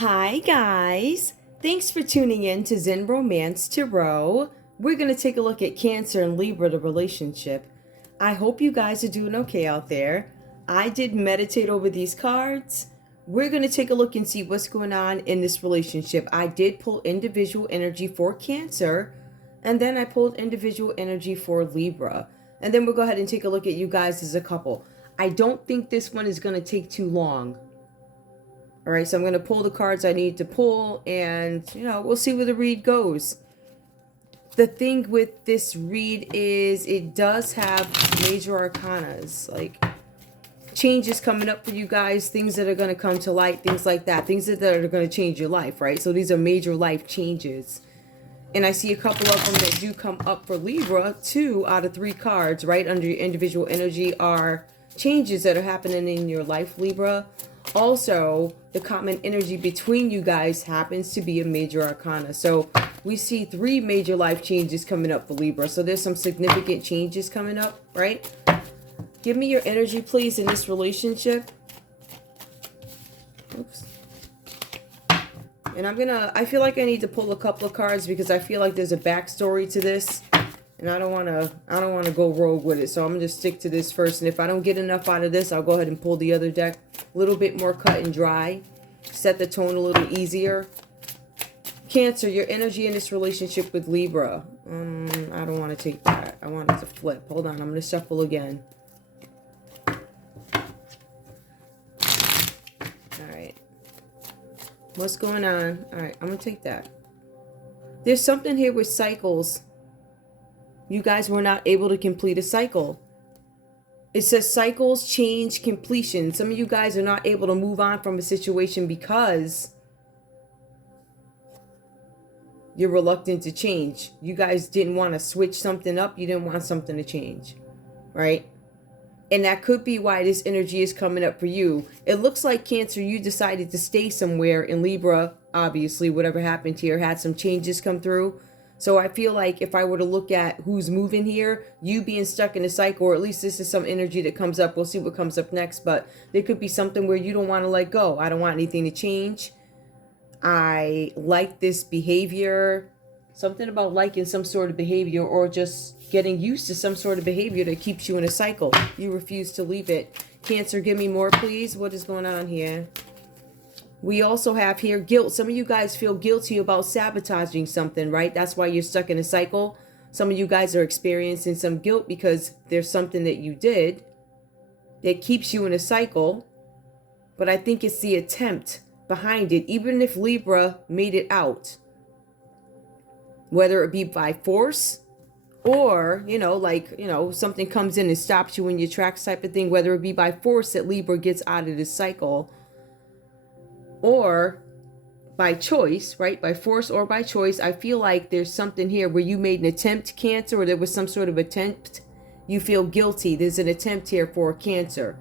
Hi, guys. Thanks for tuning in to Zen Romance Tarot. We're going to take a look at Cancer and Libra, the relationship. I hope you guys are doing okay out there. I did meditate over these cards. We're going to take a look and see what's going on in this relationship. I did pull individual energy for Cancer, and then I pulled individual energy for Libra. And then we'll go ahead and take a look at you guys as a couple. I don't think this one is going to take too long. All right, so I'm going to pull the cards I need to pull, and, we'll see where the read goes. The thing with this read is it does have major arcanas, like changes coming up for you guys, things that are going to come to light, things like that, things that are going to change your life, right? So these are major life changes. And I see a couple of them that do come up for Libra. 2 out of 3 cards, right under your individual energy, are changes that are happening in your life, Libra. Also, the common energy between you guys happens to be a major arcana. So we see 3 major life changes coming up for Libra. So there's some significant changes coming up, right? Give me your energy, please, in this relationship. Oops. And I feel like I need to pull a couple of cards because I feel like there's a backstory to this. And I don't want to go rogue with it. So I'm going to stick to this first. And if I don't get enough out of this, I'll go ahead and pull the other deck. A little bit more cut and dry. Set the tone a little easier. Cancer, your energy in this relationship with Libra. I don't want to take that. I want it to flip. Hold on. I'm going to shuffle again. All right. What's going on? All right. I'm going to take that. There's something here with cycles. You guys were not able to complete a cycle. It says cycles, change, completion. Some of you guys are not able to move on from a situation because you're reluctant to change. You guys didn't want to switch something up. You didn't want something to change, right? And that could be why this energy is coming up for you. It looks like, Cancer, you decided to stay somewhere in Libra. Obviously, whatever happened here had some changes come through. So I feel like if I were to look at who's moving here, you being stuck in a cycle, or at least this is some energy that comes up. We'll see what comes up next. But there could be something where you don't want to let go. I don't want anything to change. I like this behavior. Something about liking some sort of behavior, or just getting used to some sort of behavior that keeps you in a cycle. You refuse to leave it. Cancer, give me more, please. What is going on here? We also have here guilt. Some of you guys feel guilty about sabotaging something, right? That's why you're stuck in a cycle. Some of you guys are experiencing some guilt because there's something that you did that keeps you in a cycle. But I think it's the attempt behind it. Even if Libra made it out, whether it be by force or, something comes in and stops you in your tracks type of thing, whether it be by force that Libra gets out of this cycle, or by choice, right? By force or by choice. I feel like there's something here where you made an attempt, Cancer, or there was some sort of attempt. You feel guilty. There's an attempt here for Cancer.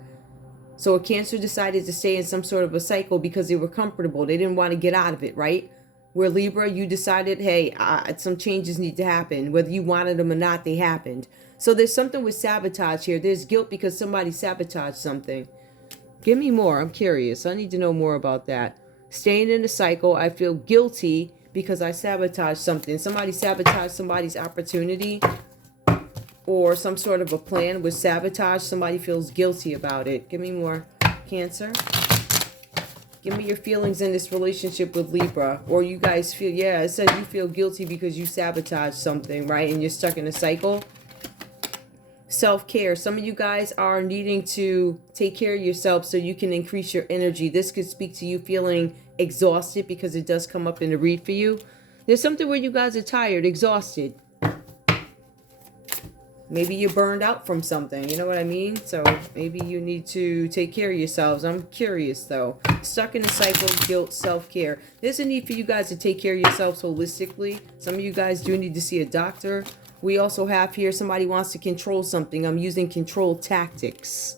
So a Cancer decided to stay in some sort of a cycle because they were comfortable. They didn't want to get out of it, right? Where Libra, you decided, hey, some changes need to happen. Whether you wanted them or not, they happened. So there's something with sabotage here. There's guilt because somebody sabotaged something. Give me more. I'm curious. I need to know more about that. Staying in the cycle, I feel guilty because I sabotaged something. Somebody sabotaged somebody's opportunity, or some sort of a plan was sabotaged. Somebody feels guilty about it. Give me more, Cancer. Give me your feelings in this relationship with Libra. Or you guys feel, yeah, it says you feel guilty because you sabotaged something, right? And you're stuck in a cycle. Self-care. Some of you guys are needing to take care of yourself so you can increase your energy. This could speak to you feeling exhausted because it does come up in the read for you. There's something where you guys are tired, exhausted. Maybe you're burned out from something. You know what I mean? So maybe you need to take care of yourselves. I'm curious though. Stuck in a cycle, guilt, self-care. There's a need for you guys to take care of yourselves holistically. Some of you guys do need to see a doctor. We also have here somebody wants to control something. I'm using control tactics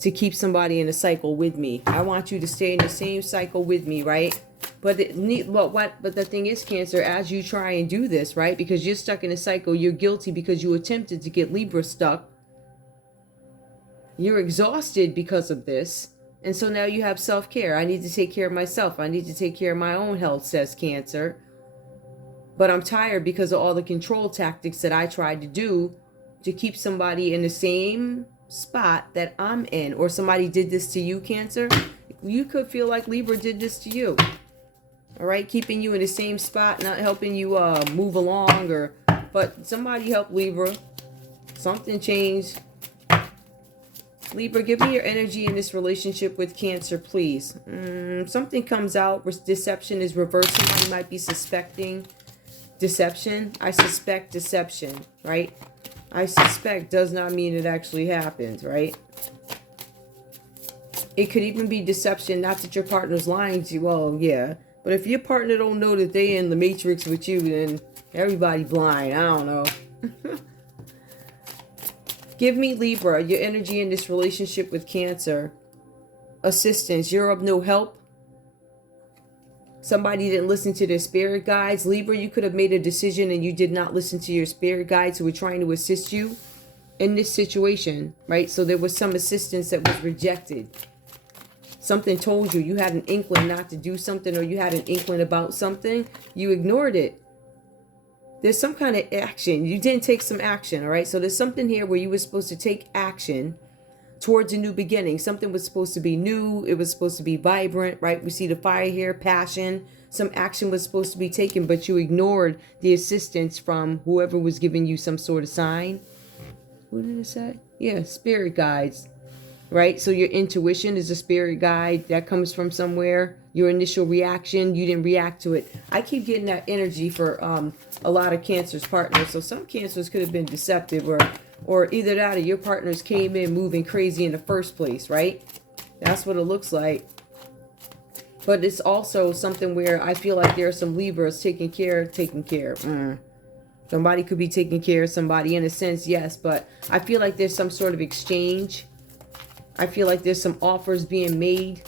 to keep somebody in a cycle with me. I want you to stay in the same cycle with me, right? But the thing is, Cancer, as you try and do this, right? Because you're stuck in a cycle, you're guilty because you attempted to get Libra stuck. You're exhausted because of this. And so now you have self-care. I need to take care of myself. I need to take care of my own health, says Cancer. But I'm tired because of all the control tactics that I tried to do to keep somebody in the same spot that I'm in. Or somebody did this to you, Cancer. You could feel like Libra did this to you. All right, keeping you in the same spot, not helping you move along, but somebody helped Libra. Something changed. Libra, give me your energy in this relationship with Cancer, please. Something comes out. Deception is reversed. Somebody might be suspecting deception. I suspect deception, right? I suspect does not mean it actually happens, right? It could even be deception, not that your partner's lying to you. Well, yeah. But if your partner don't know that they in the matrix with you, then everybody blind. I don't know. Give me, Libra, your energy in this relationship with Cancer. Assistance. You're of no help. Somebody didn't listen to their spirit guides. Libra, you could have made a decision and you did not listen to your spirit guides who were trying to assist you in this situation, right? So there was some assistance that was rejected. Something told you had an inkling not to do something, or you had an inkling about something. You ignored it. There's some kind of action. You didn't take some action, all right? So there's something here where you were supposed to take action towards a new beginning. Something was supposed to be new. It was supposed to be vibrant, right? We see the fire here, passion. Some action was supposed to be taken, but you ignored the assistance from whoever was giving you some sort of sign. What did it say? Yeah, spirit guides, right? So your intuition is a spirit guide that comes from somewhere. Your initial reaction, you didn't react to it. I keep getting that energy for a lot of Cancer's partners. So some Cancers could have been deceptive, or either that or your partners came in moving crazy in the first place, right? That's what it looks like. But it's also something where I feel like there are some Libras taking care. Somebody could be taking care of somebody in a sense, yes, but I feel like there's some sort of exchange. I feel like there's some offers being made.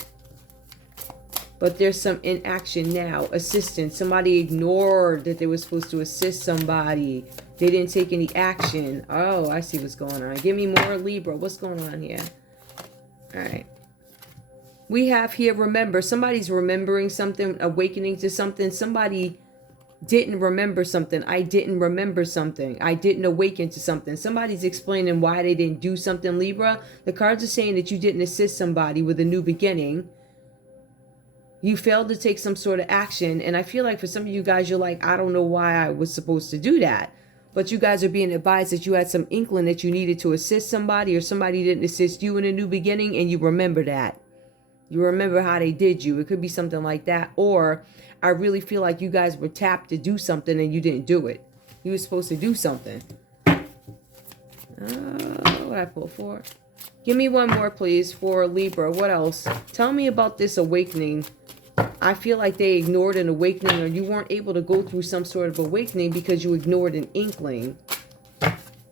But there's some inaction now. Assistance. Somebody ignored that they were supposed to assist somebody. They didn't take any action. Oh, I see what's going on. Give me more, Libra. What's going on here? All right. We have here, remember. Somebody's remembering something, awakening to something. Somebody didn't remember something. I didn't remember something. I didn't awaken to something. Somebody's explaining why they didn't do something, Libra. The cards are saying that you didn't assist somebody with a new beginning. You failed to take some sort of action. And I feel like for some of you guys, you're like, I don't know why I was supposed to do that. But you guys are being advised that you had some inkling that you needed to assist somebody, or somebody didn't assist you in a new beginning, and you remember that. You remember how they did you. It could be something like that. Or I really feel like you guys were tapped to do something and you didn't do it. You were supposed to do something. What I pull for? Give me one more, please, for Libra. What else? Tell me about this awakening. I feel like they ignored an awakening, or you weren't able to go through some sort of awakening because you ignored an inkling.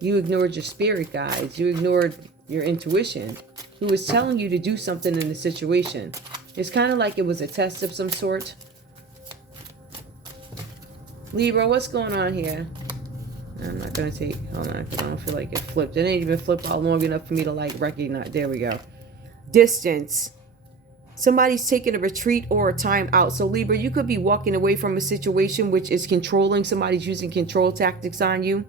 You ignored your spirit guides. You ignored your intuition, who was telling you to do something in the situation. It's kind of like it was a test of some sort. Libra, what's going on here? I'm not going to take, hold on, because I don't feel like it flipped. It ain't even flipped out long enough for me to like recognize. There we go. Distance. Somebody's taking a retreat or a time out. So Libra, you could be walking away from a situation which is controlling. Somebody's using control tactics on you.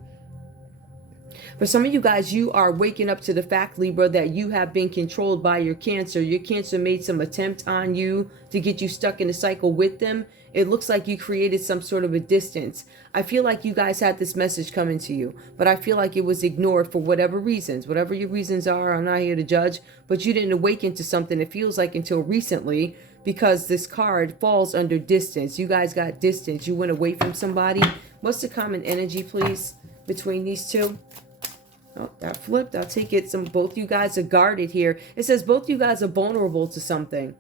For some of you guys, you are waking up to the fact, Libra, that you have been controlled by your Cancer. Your Cancer made some attempt on you to get you stuck in a cycle with them. It looks like you created some sort of a distance. I feel like you guys had this message coming to you, but I feel like it was ignored for whatever reasons. Whatever your reasons are, I'm not here to judge, but you didn't awaken to something, it feels like, until recently, because this card falls under distance. You guys got distance. You went away from somebody. What's the common energy, please, between these two? Oh, that flipped. I'll take it. Both you guys are guarded here. It says both you guys are vulnerable to something.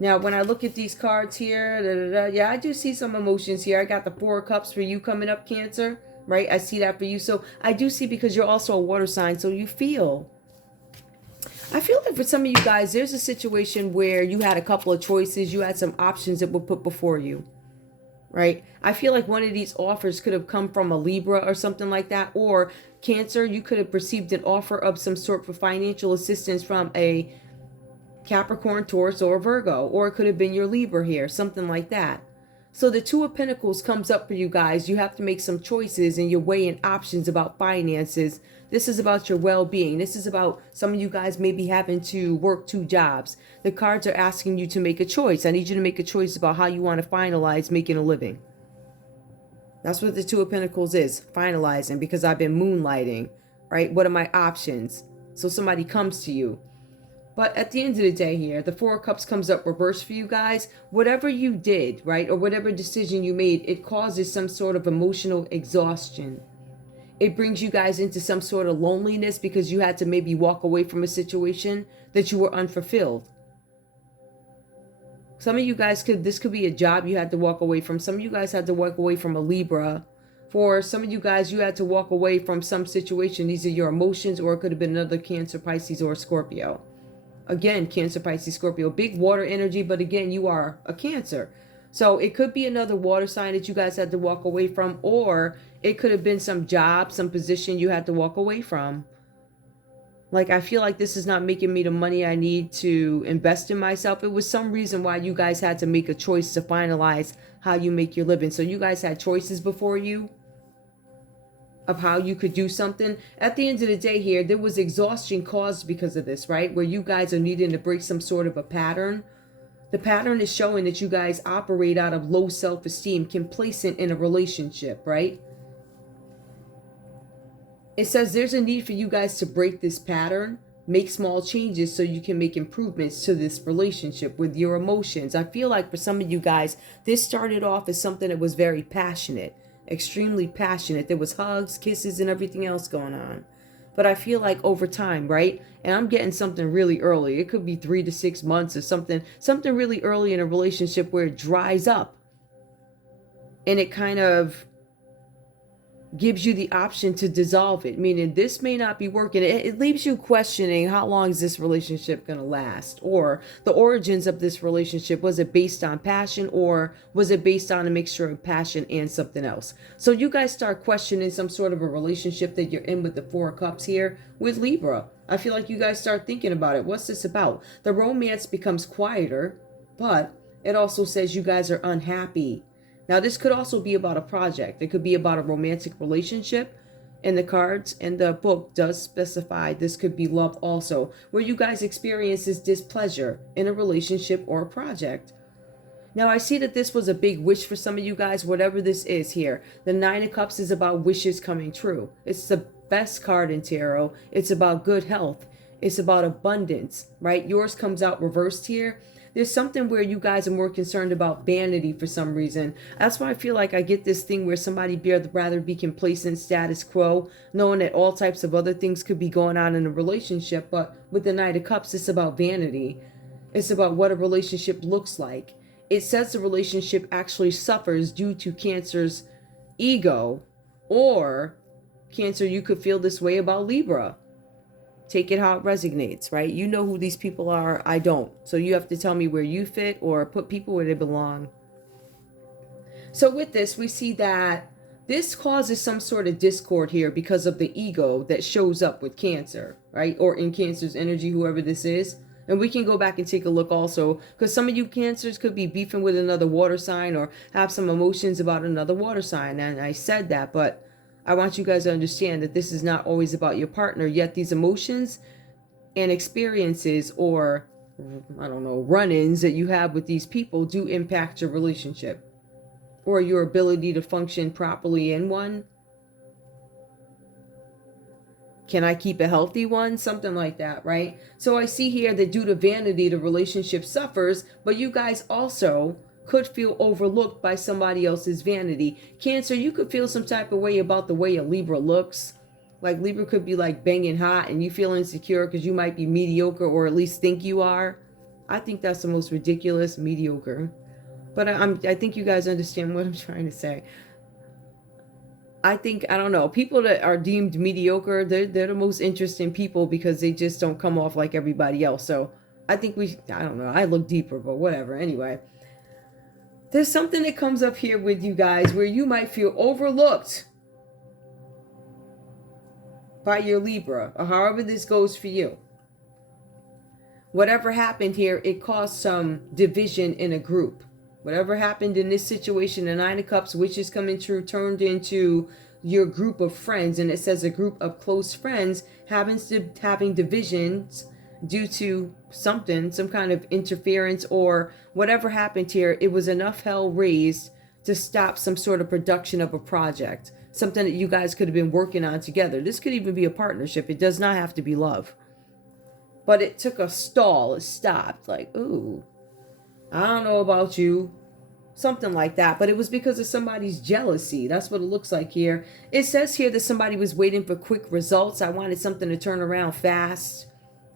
Now, when I look at these cards here, yeah, I do see some emotions here. I got the Four of Cups for you coming up, Cancer, right? I see that for you. So I do see, because you're also a water sign, so you feel. I feel like for some of you guys, there's a situation where you had a couple of choices. You had some options that were put before you, right? I feel like one of these offers could have come from a Libra or something like that. Or Cancer, you could have received an offer of some sort for financial assistance from a Capricorn, Taurus, or Virgo. Or it could have been your Libra here, something like that. So the Two of Pentacles comes up for you guys. You have to make some choices and you're weighing options about finances. This is about your well-being. This is about some of you guys maybe having to work 2 jobs. The cards are asking you to make a choice. I need you to make a choice about how you want to finalize making a living. That's what the Two of Pentacles is, finalizing, because I've been moonlighting, right? What are my options? So somebody comes to you. But at the end of the day here, the Four of Cups comes up reversed for you guys. Whatever you did, right, or whatever decision you made, it causes some sort of emotional exhaustion. It brings you guys into some sort of loneliness because you had to maybe walk away from a situation that you were unfulfilled. Some of you guys this could be a job you had to walk away from. Some of you guys had to walk away from a Libra. For some of you guys, you had to walk away from some situation. These are your emotions, or it could have been another Cancer, Pisces, or Scorpio. Again, Cancer, Pisces, Scorpio, big water energy, but again, you are a Cancer. So it could be another water sign that you guys had to walk away from, or it could have been some job, some position you had to walk away from. Like, I feel like this is not making me the money I need to invest in myself. It was some reason why you guys had to make a choice to finalize how you make your living. So you guys had choices before you of how you could do something. At the end of the day here, there was exhaustion caused because of this, right? Where you guys are needing to break some sort of a pattern. The pattern is showing that you guys operate out of low self-esteem, complacent in a relationship, right? It says there's a need for you guys to break this pattern, make small changes so you can make improvements to this relationship with your emotions. I feel like for some of you guys, this started off as something that was very passionate. Extremely passionate. There was hugs, kisses, and everything else going on. But I feel like over time, right? And I'm getting something really early. It could be 3 to 6 months or something really early in a relationship where it dries up. And it kind of gives you the option to dissolve it, meaning this may not be working. It leaves you questioning, how long is this relationship going to last? Or the origins of this relationship, was it based on passion, or was it based on a mixture of passion and something else? So you guys start questioning some sort of a relationship that you're in with the Four of Cups here with Libra. I feel like you guys start thinking about it. What's this about? The romance becomes quieter, but it also says you guys are unhappy. Now, this could also be about a project. It could be about a romantic relationship. And the cards and the book does specify this could be love also, where you guys experience this displeasure in a relationship or a project. Now, I see that this was a big wish for some of you guys, whatever this is here. The Nine of Cups is about wishes coming true. It's the best card in tarot. It's about good health. It's about abundance, right? Yours comes out reversed here. There's something where you guys are more concerned about vanity for some reason. That's why I feel like I get this thing where somebody would rather be complacent, status quo, knowing that all types of other things could be going on in a relationship. But with the Knight of Cups, it's about vanity. It's about what a relationship looks like. It says the relationship actually suffers due to Cancer's ego, or Cancer, you could feel this way about Libra. Take it how it resonates, right? You know who these people are. I don't. So you have to tell me where you fit or put people where they belong. So with this, we see that this causes some sort of discord here because of the ego that shows up with Cancer, right? Or in Cancer's energy, whoever this is. And we can go back and take a look also, because some of you Cancers could be beefing with another water sign or have some emotions about another water sign. And I said that, but I want you guys to understand that this is not always about your partner, yet these emotions and experiences, or I don't know, run-ins that you have with these people do impact your relationship or your ability to function properly in one. Can I keep a healthy one? Something like that, right? So I see here that due to vanity, the relationship suffers, but you guys also could feel overlooked by somebody else's vanity. Cancer, you could feel some type of way about the way a Libra looks. Like Libra could be like banging hot and you feel insecure because you might be mediocre, or at least think you are. I think that's the most ridiculous, mediocre. But I think you guys understand what I'm trying to say. I think, I don't know, people that are deemed mediocre, they're the most interesting people because they just don't come off like everybody else. So I think I don't know, I look deeper, but whatever. Anyway, there's something that comes up here with you guys where you might feel overlooked by your Libra, or however this goes for you. Whatever happened here, it caused some division in a group. Whatever happened in this situation, the Nine of Cups, which is coming true, turned into your group of friends. And it says a group of close friends having divisions due to something, some kind of interference or whatever happened here. It was enough hell raised to stop some sort of production of a project, something that you guys could have been working on together. This could even be a partnership. It does not have to be love. But it took a stall. It stopped. Like, ooh, I don't know about you. Something like that. But it was because of somebody's jealousy. That's what it looks like here. It says here that somebody was waiting for quick results. I wanted something to turn around fast,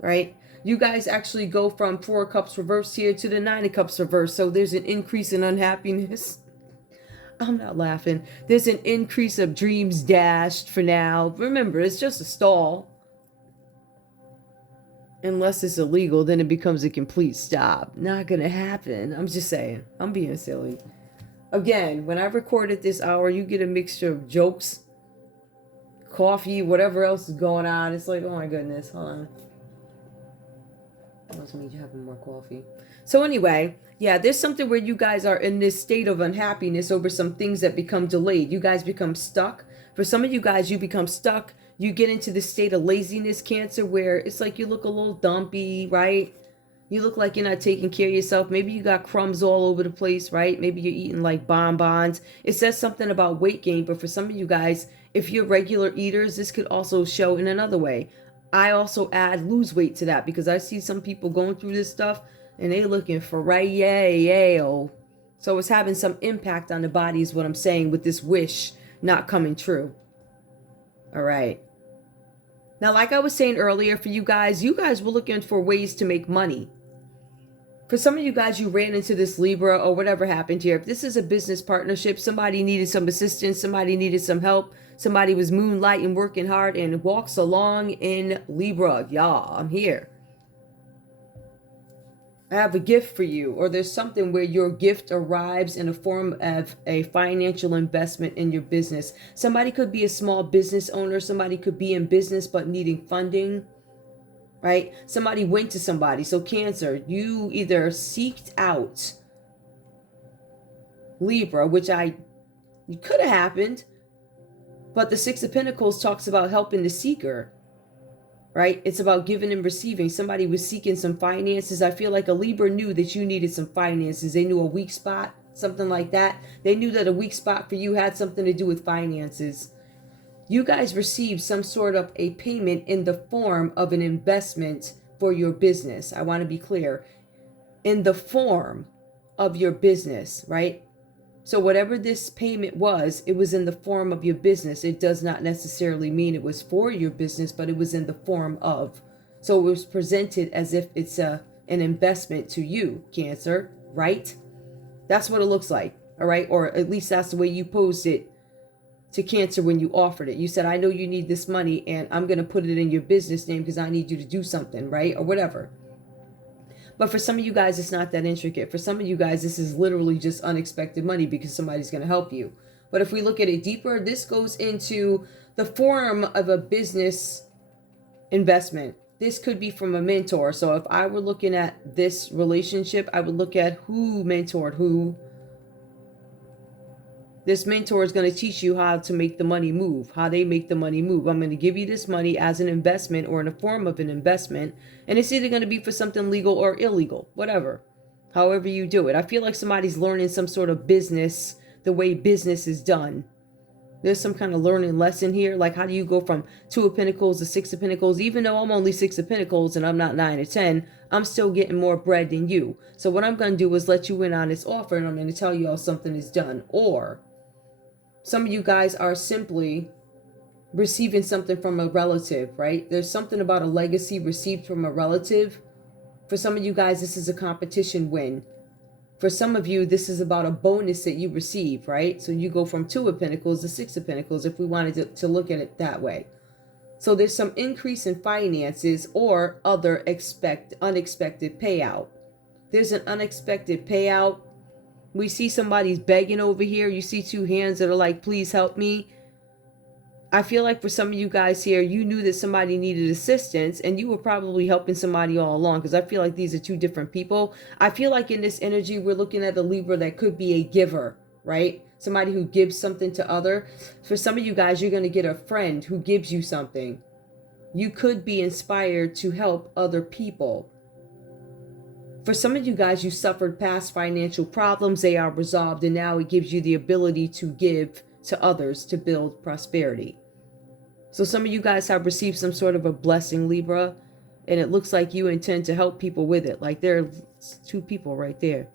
right? You guys actually go from Four of Cups reverse here to the Nine of Cups reverse. So there's an increase in unhappiness. I'm not laughing. There's an increase of dreams dashed for now. Remember, it's just a stall. Unless it's illegal, then it becomes a complete stop. Not gonna happen. I'm just saying. I'm being silly. Again, when I recorded this hour, you get a mixture of jokes, coffee, whatever else is going on. It's like, oh my goodness, hold on. That must mean you're having more coffee. So anyway, yeah, there's something where you guys are in this state of unhappiness over some things that become delayed. You guys become stuck. For some of you guys, you become stuck. You get into this state of laziness, Cancer, where it's like you look a little dumpy, right? You look like you're not taking care of yourself. Maybe you got crumbs all over the place, right? Maybe you're eating like bonbons. It says something about weight gain, but for some of you guys, if you're regular eaters, this could also show in another way. I also add lose weight to that because I see some people going through this stuff and they looking for right. So it's having some impact on the body is what I'm saying with this wish not coming true. All right. Now, like I was saying earlier, for you guys were looking for ways to make money. For some of you guys, you ran into this Libra or whatever happened here. If this is a business partnership, somebody needed some assistance, somebody needed some help, somebody was moonlighting, working hard, and walks along in Libra. Y'all, I'm here. I have a gift for you, or there's something where your gift arrives in a form of a financial investment in your business. Somebody could be a small business owner. Somebody could be in business but needing funding, right? Somebody went to somebody. So Cancer, you either seeked out Libra, which it could have happened, but the Six of Pentacles talks about helping the seeker. Right? It's about giving and receiving. Somebody was seeking some finances. I feel like a Libra knew that you needed some finances. They knew a weak spot, something like that. They knew that a weak spot for you had something to do with finances. You guys received some sort of a payment in the form of an investment for your business. I want to be clear. In the form of your business, right? So whatever this payment was, it was in the form of your business. It does not necessarily mean it was for your business, but it was in the form of. So it was presented as if it's an investment to you, Cancer, right? That's what it looks like, all right? Or at least that's the way you posed it to Cancer when you offered it. You said, I know you need this money and I'm going to put it in your business name because I need you to do something, right? Or whatever. But for some of you guys, it's not that intricate. For some of you guys, this is literally just unexpected money because somebody's going to help you. But if we look at it deeper, this goes into the form of a business investment. This could be from a mentor. So if I were looking at this relationship, I would look at who mentored who. This mentor is going to teach you how to make the money move, how they make the money move. I'm going to give you this money as an investment or in a form of an investment. And it's either going to be for something legal or illegal, whatever, however you do it. I feel like somebody's learning some sort of business, the way business is done. There's some kind of learning lesson here. Like, how do you go from Two of Pentacles to Six of Pentacles? Even though I'm only Six of Pentacles and I'm not 9 or 10, I'm still getting more bread than you. So what I'm going to do is let you in on this offer and I'm going to tell you how something is done. Or some of you guys are simply receiving something from a relative, right? There's something about a legacy received from a relative. For some of you guys, this is a competition win. For some of you, this is about a bonus that you receive, right? So you go from Two of Pentacles to Six of Pentacles if we wanted to look at it that way. So there's some increase in finances or other unexpected payout. There's an unexpected payout. We see somebody's begging over here. You see two hands that are like, please help me. I feel like for some of you guys here, you knew that somebody needed assistance and you were probably helping somebody all along, because I feel like these are two different people. I feel like in this energy, we're looking at a Libra that could be a giver, right? Somebody who gives something to other. For some of you guys, you're going to get a friend who gives you something. You could be inspired to help other people. For some of you guys, you suffered past financial problems. They are resolved, and now it gives you the ability to give to others to build prosperity. So some of you guys have received some sort of a blessing, Libra, and it looks like you intend to help people with it. Like there are two people right there.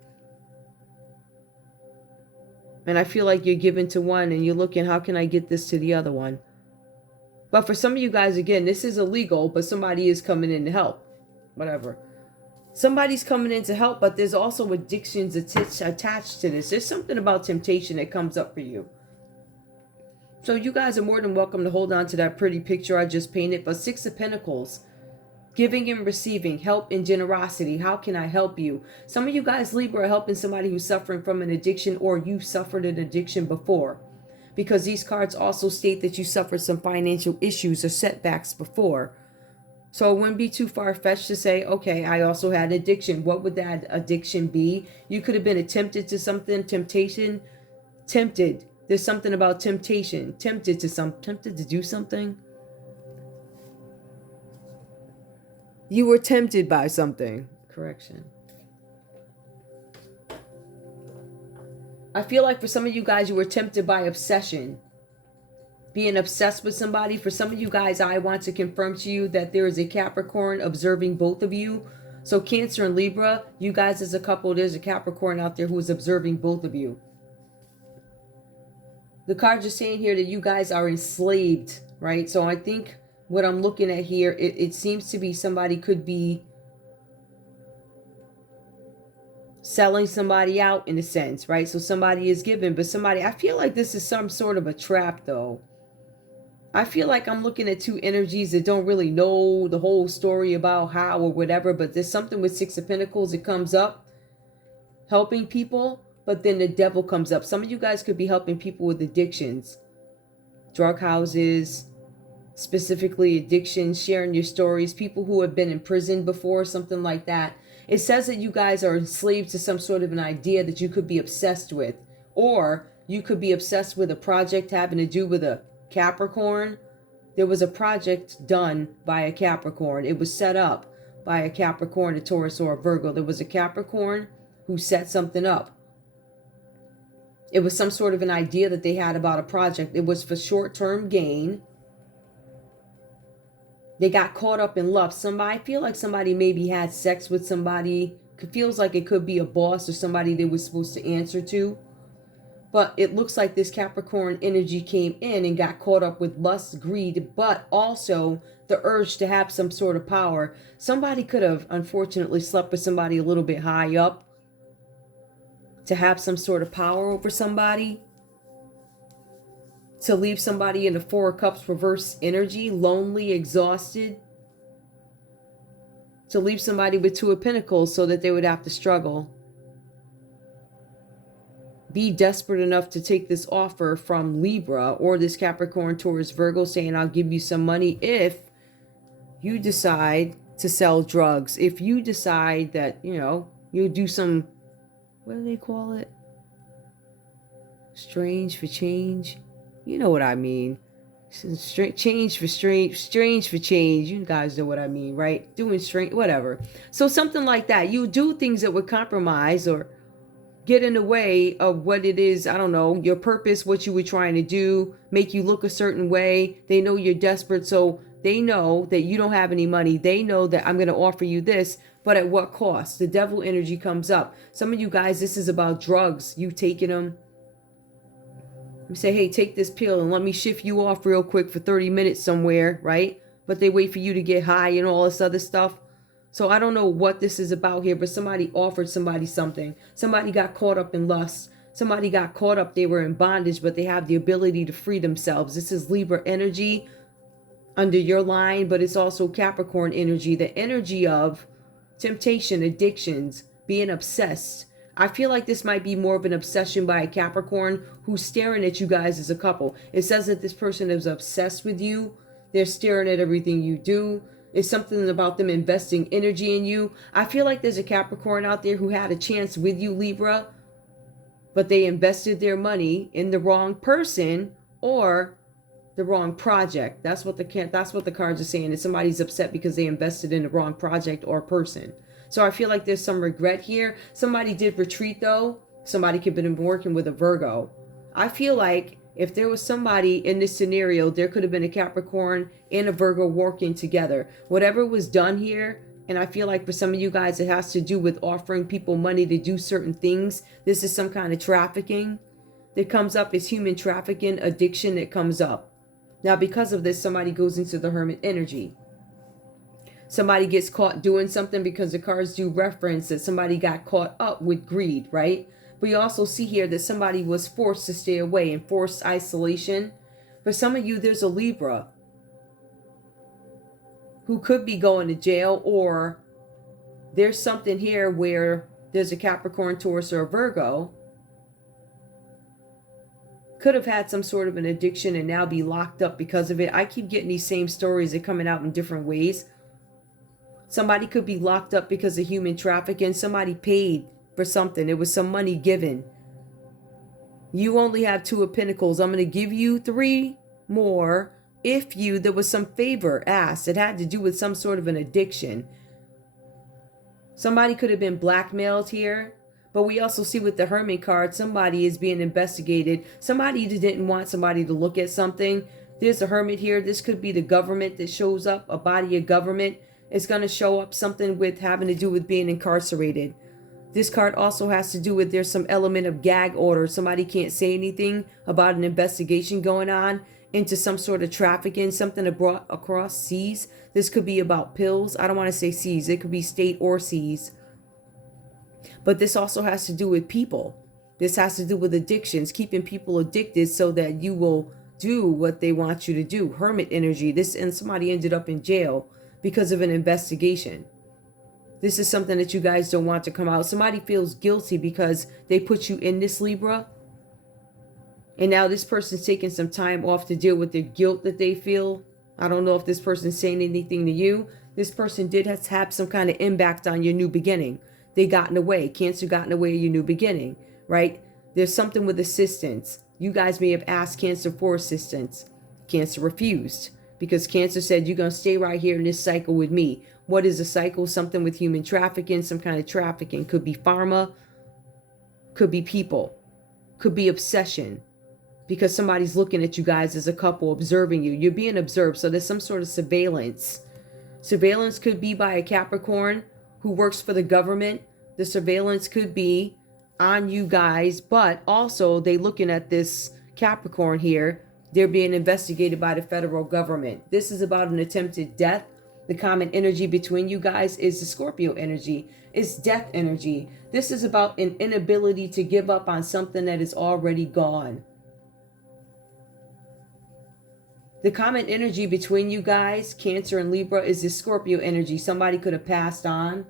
And I feel like you're giving to one and you're looking, how can I get this to the other one? But for some of you guys, again, this is illegal, but somebody is coming in to help. Whatever. Somebody's coming in to help, but there's also addictions attached to this. There's something about temptation that comes up for you. So you guys are more than welcome to hold on to that pretty picture I just painted. But Six of Pentacles, giving and receiving, help and generosity. How can I help you? Some of you guys, Libra, are helping somebody who's suffering from an addiction, or you suffered an addiction before. Because these cards also state that you suffered some financial issues or setbacks before. So it wouldn't be too far-fetched to say, okay, I also had addiction. What would that addiction be? You could have been tempted to something, temptation, tempted. There's something about temptation, tempted to do something. You were tempted by something. Correction. I feel like for some of you guys, you were tempted by obsession. Being obsessed with somebody. For some of you guys, I want to confirm to you that there is a Capricorn observing both of you. So Cancer and Libra, you guys as a couple, there's a Capricorn out there who is observing both of you. The cards are saying here that you guys are enslaved, right? So I think what I'm looking at here, it seems to be somebody could be selling somebody out in a sense, right? So somebody is given, but somebody, I feel like this is some sort of a trap though. I feel like I'm looking at two energies that don't really know the whole story about how or whatever, but there's something with Six of Pentacles that comes up, helping people, but then the devil comes up. Some of you guys could be helping people with addictions, drug houses, specifically addictions, sharing your stories, people who have been in prison before, something like that. It says that you guys are enslaved to some sort of an idea that you could be obsessed with, or you could be obsessed with a project having to do with a Capricorn. There was a project done by a Capricorn. It was set up by a Capricorn, a Taurus, or a Virgo. There was a Capricorn who set something up. It was some sort of an idea that they had about a project. It was for short-term gain. They got caught up in love. Somebody, I feel like somebody maybe had sex with somebody. It feels like it could be a boss or somebody they were supposed to answer to. But it looks like this Capricorn energy came in and got caught up with lust, greed, but also the urge to have some sort of power. Somebody could have unfortunately slept with somebody a little bit high up to have some sort of power over somebody. To leave somebody in the Four of Cups reverse energy, lonely, exhausted. To leave somebody with Two of Pentacles so that they would have to struggle. Be desperate enough to take this offer from Libra or this Capricorn, Taurus, Virgo, saying, I'll give you some money if you decide to sell drugs. If you decide that, you know, you'll do some, what do they call it? Strange for change. You know what I mean. Change for strange for change. You guys know what I mean, right? Doing strange, whatever. So something like that. You do things that would compromise or get in the way of what it is, I don't know, your purpose, what you were trying to do, make you look a certain way. They know you're desperate, so they know that you don't have any money. They know that I'm going to offer you this, but at what cost? The devil energy comes up. Some of you guys, this is about drugs. You taking them. You say, hey, take this pill and let me shift you off real quick for 30 minutes somewhere, right? But they wait for you to get high and all this other stuff. So I don't know what this is about here, but somebody offered somebody something. Somebody got caught up in lust. Somebody got caught up. They were in bondage, but they have the ability to free themselves. This is Libra energy under your line, but it's also Capricorn energy. The energy of temptation, addictions, being obsessed. I feel like this might be more of an obsession by a Capricorn who's staring at you guys as a couple. It says that this person is obsessed with you. They're staring at everything you do. It's something about them investing energy in you. I feel like there's a Capricorn out there who had a chance with you, Libra, but they invested their money in the wrong person or the wrong project. That's what the cards are saying. Is somebody's upset because they invested in the wrong project or person. So I feel like there's some regret here. Somebody did retreat though. Somebody could have been working with a Virgo. I feel like if there was somebody in this scenario, there could have been a Capricorn and a Virgo working together. Whatever was done here, and I feel like for some of you guys, it has to do with offering people money to do certain things. This is some kind of trafficking that comes up. It's human trafficking, addiction that comes up. Now, because of this, somebody goes into the Hermit energy. Somebody gets caught doing something because the cards do reference that somebody got caught up with greed, right? But you also see here that somebody was forced to stay away in forced isolation. For some of you, there's a Libra who could be going to jail, or there's something here where there's a Capricorn, Taurus, or a Virgo could have had some sort of an addiction and now be locked up because of it. I keep getting these same stories. They're coming out in different ways. Somebody could be locked up because of human trafficking. Somebody paid for something. There was some money given. You only have 2 of Pentacles. I'm going to give you 3 more if there was some favor asked. It had to do with some sort of an addiction. Somebody could have been blackmailed here. But we also see with the Hermit card, somebody is being investigated. Somebody didn't want somebody to look at something. There's a Hermit here. This could be the government that shows up, a body of government. It's going to show up something with having to do with being incarcerated. This card also has to do with there's some element of gag order. Somebody can't say anything about an investigation going on into some sort of trafficking, something brought across seas. This could be about pills. I don't want to say seas. It could be state or seas. But this also has to do with people. This has to do with addictions, keeping people addicted so that you will do what they want you to do. Hermit energy. And somebody ended up in jail because of an investigation. This is something that you guys don't want to come out. Somebody feels guilty because they put you in this, Libra. And now this person's taking some time off to deal with the guilt that they feel. I don't know if this person's saying anything to you. This person did have some kind of impact on your new beginning. They got in the way. Cancer got in the way of your new beginning, right? There's something with assistance. You guys may have asked Cancer for assistance. Cancer refused because Cancer said, you're going to stay right here in this cycle with me. What is a cycle? Something with human trafficking, some kind of trafficking. Could be pharma, could be people, could be obsession. Because somebody's looking at you guys as a couple, observing you. You're being observed. So there's some sort of surveillance. Surveillance could be by a Capricorn who works for the government. The surveillance could be on you guys, but also they looking at this Capricorn here. They're being investigated by the federal government. This is about an attempted death. The common energy between you guys is the Scorpio energy. It's death energy. This is about an inability to give up on something that is already gone. The common energy between you guys, Cancer and Libra, is the Scorpio energy. Somebody could have passed on.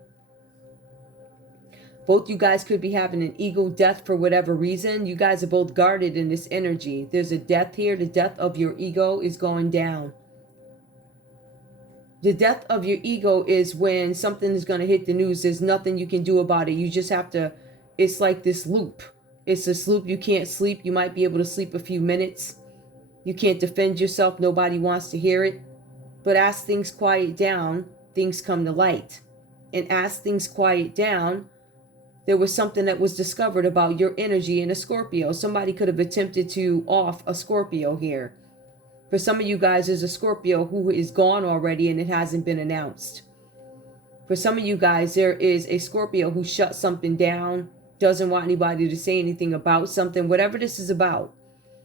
Both you guys could be having an ego death for whatever reason. You guys are both guarded in this energy. There's a death here. The death of your ego is going down. The death of your ego is when something is going to hit the news. There's nothing you can do about it. You just have to, it's like this loop. It's this loop. You can't sleep. You might be able to sleep a few minutes. You can't defend yourself. Nobody wants to hear it. But as things quiet down, things come to light. And as things quiet down, there was something that was discovered about your energy in a Scorpio. Somebody could have attempted to off a Scorpio here. For some of you guys, there's a Scorpio who is gone already and it hasn't been announced. For some of you guys, there is a Scorpio who shut something down, doesn't want anybody to say anything about something, whatever this is about.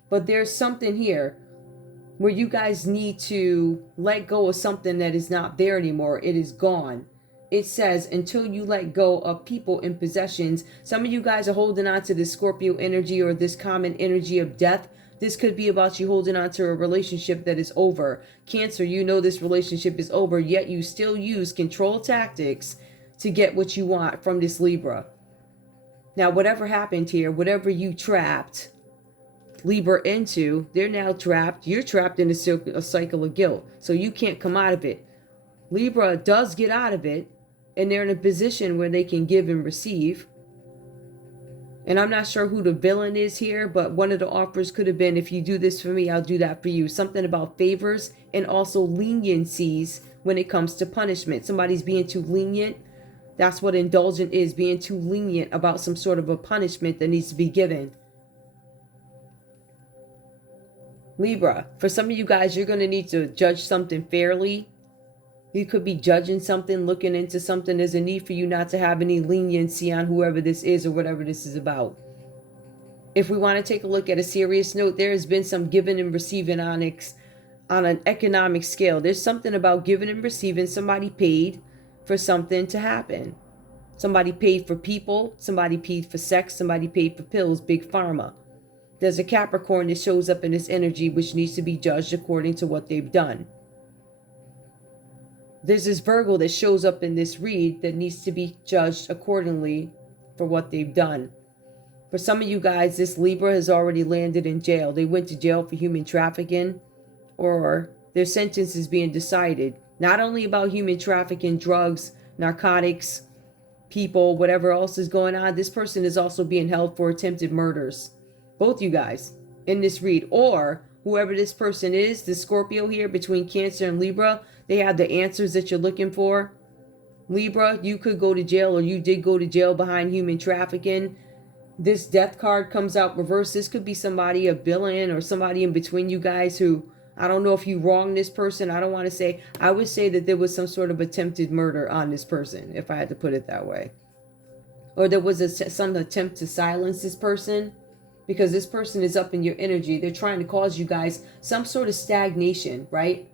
But there's something here where you guys need to let go of something that is not there anymore. It is gone. It says until you let go of people and possessions. Some of you guys are holding on to this Scorpio energy or this common energy of death. This could be about you holding on to a relationship that is over. Cancer, you know this relationship is over, yet you still use control tactics to get what you want from this Libra. Now, whatever happened here, whatever you trapped Libra into, they're now trapped. You're trapped in a cycle of guilt. So you can't come out of it. Libra does get out of it, and they're in a position where they can give and receive. And I'm not sure who the villain is here, but one of the offers could have been, if you do this for me, I'll do that for you. Something about favors and also leniencies when it comes to punishment. Somebody's being too lenient. That's what indulgent is, being too lenient about some sort of a punishment that needs to be given. Libra, for some of you guys, you're going to need to judge something fairly. You could be judging something, looking into something. There's a need for you not to have any leniency on whoever this is or whatever this is about. If we want to take a look at a serious note, there has been some giving and receiving on an economic scale. There's something about giving and receiving. Somebody paid for something to happen. Somebody paid for people. Somebody paid for sex. Somebody paid for pills. Big pharma. There's a Capricorn that shows up in this energy, which needs to be judged according to what they've done. There's this Virgo that shows up in this read that needs to be judged accordingly for what they've done. For some of you guys, this Libra has already landed in jail. They went to jail for human trafficking, or their sentence is being decided. Not only about human trafficking, drugs, narcotics, people, whatever else is going on. This person is also being held for attempted murders. Both you guys in this read, or whoever this person is, the Scorpio here between Cancer and Libra, they have the answers that you're looking for. Libra, you could go to jail, or you did go to jail behind human trafficking. This death card comes out reversed. This could be somebody, a villain, or somebody in between you guys who, I don't know if you wronged this person. I don't want to say. I would say that there was some sort of attempted murder on this person, if I had to put it that way. Or there was some attempt to silence this person, because this person is up in your energy. They're trying to cause you guys some sort of stagnation, right?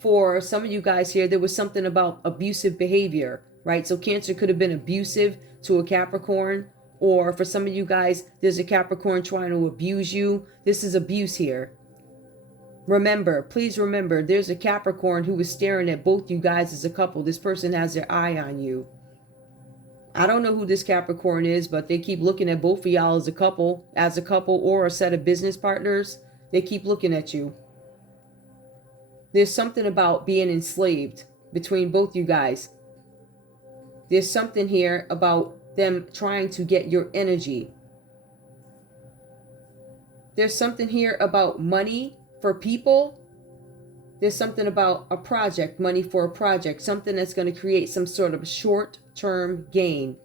For some of you guys here, there was something about abusive behavior, right? So Cancer could have been abusive to a Capricorn, or for some of you guys, there's a Capricorn trying to abuse you. This is abuse here. Remember, please remember, there's a Capricorn who is staring at both you guys as a couple. This person has their eye on you. I don't know who this Capricorn is, but they keep looking at both of y'all as a couple, or a set of business partners. They keep looking at you. There's something about being enslaved between both you guys. There's something here about them trying to get your energy. There's something here about money for people. There's something about a project, money for a project, something that's going to create some sort of short-term gain.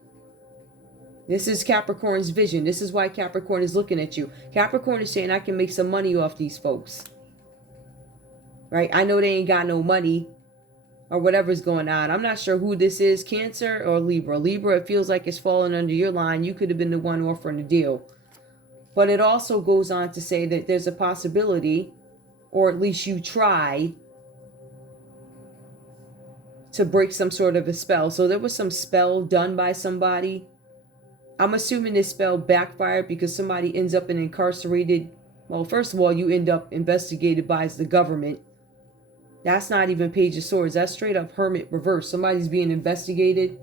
This is Capricorn's vision. This is why Capricorn is looking at you. Capricorn is saying, I can make some money off these folks. Right? I know they ain't got no money or whatever's going on. I'm not sure who this is, Cancer or Libra. Libra, it feels like it's falling under your line. You could have been the one offering the deal. But it also goes on to say that there's a possibility, or at least you try to break some sort of a spell. So there was some spell done by somebody. I'm assuming this spell backfired because somebody ends up in incarcerated. Well, first of all, you end up investigated by the government. That's not even Page of Swords. That's straight up Hermit reverse. Somebody's being investigated.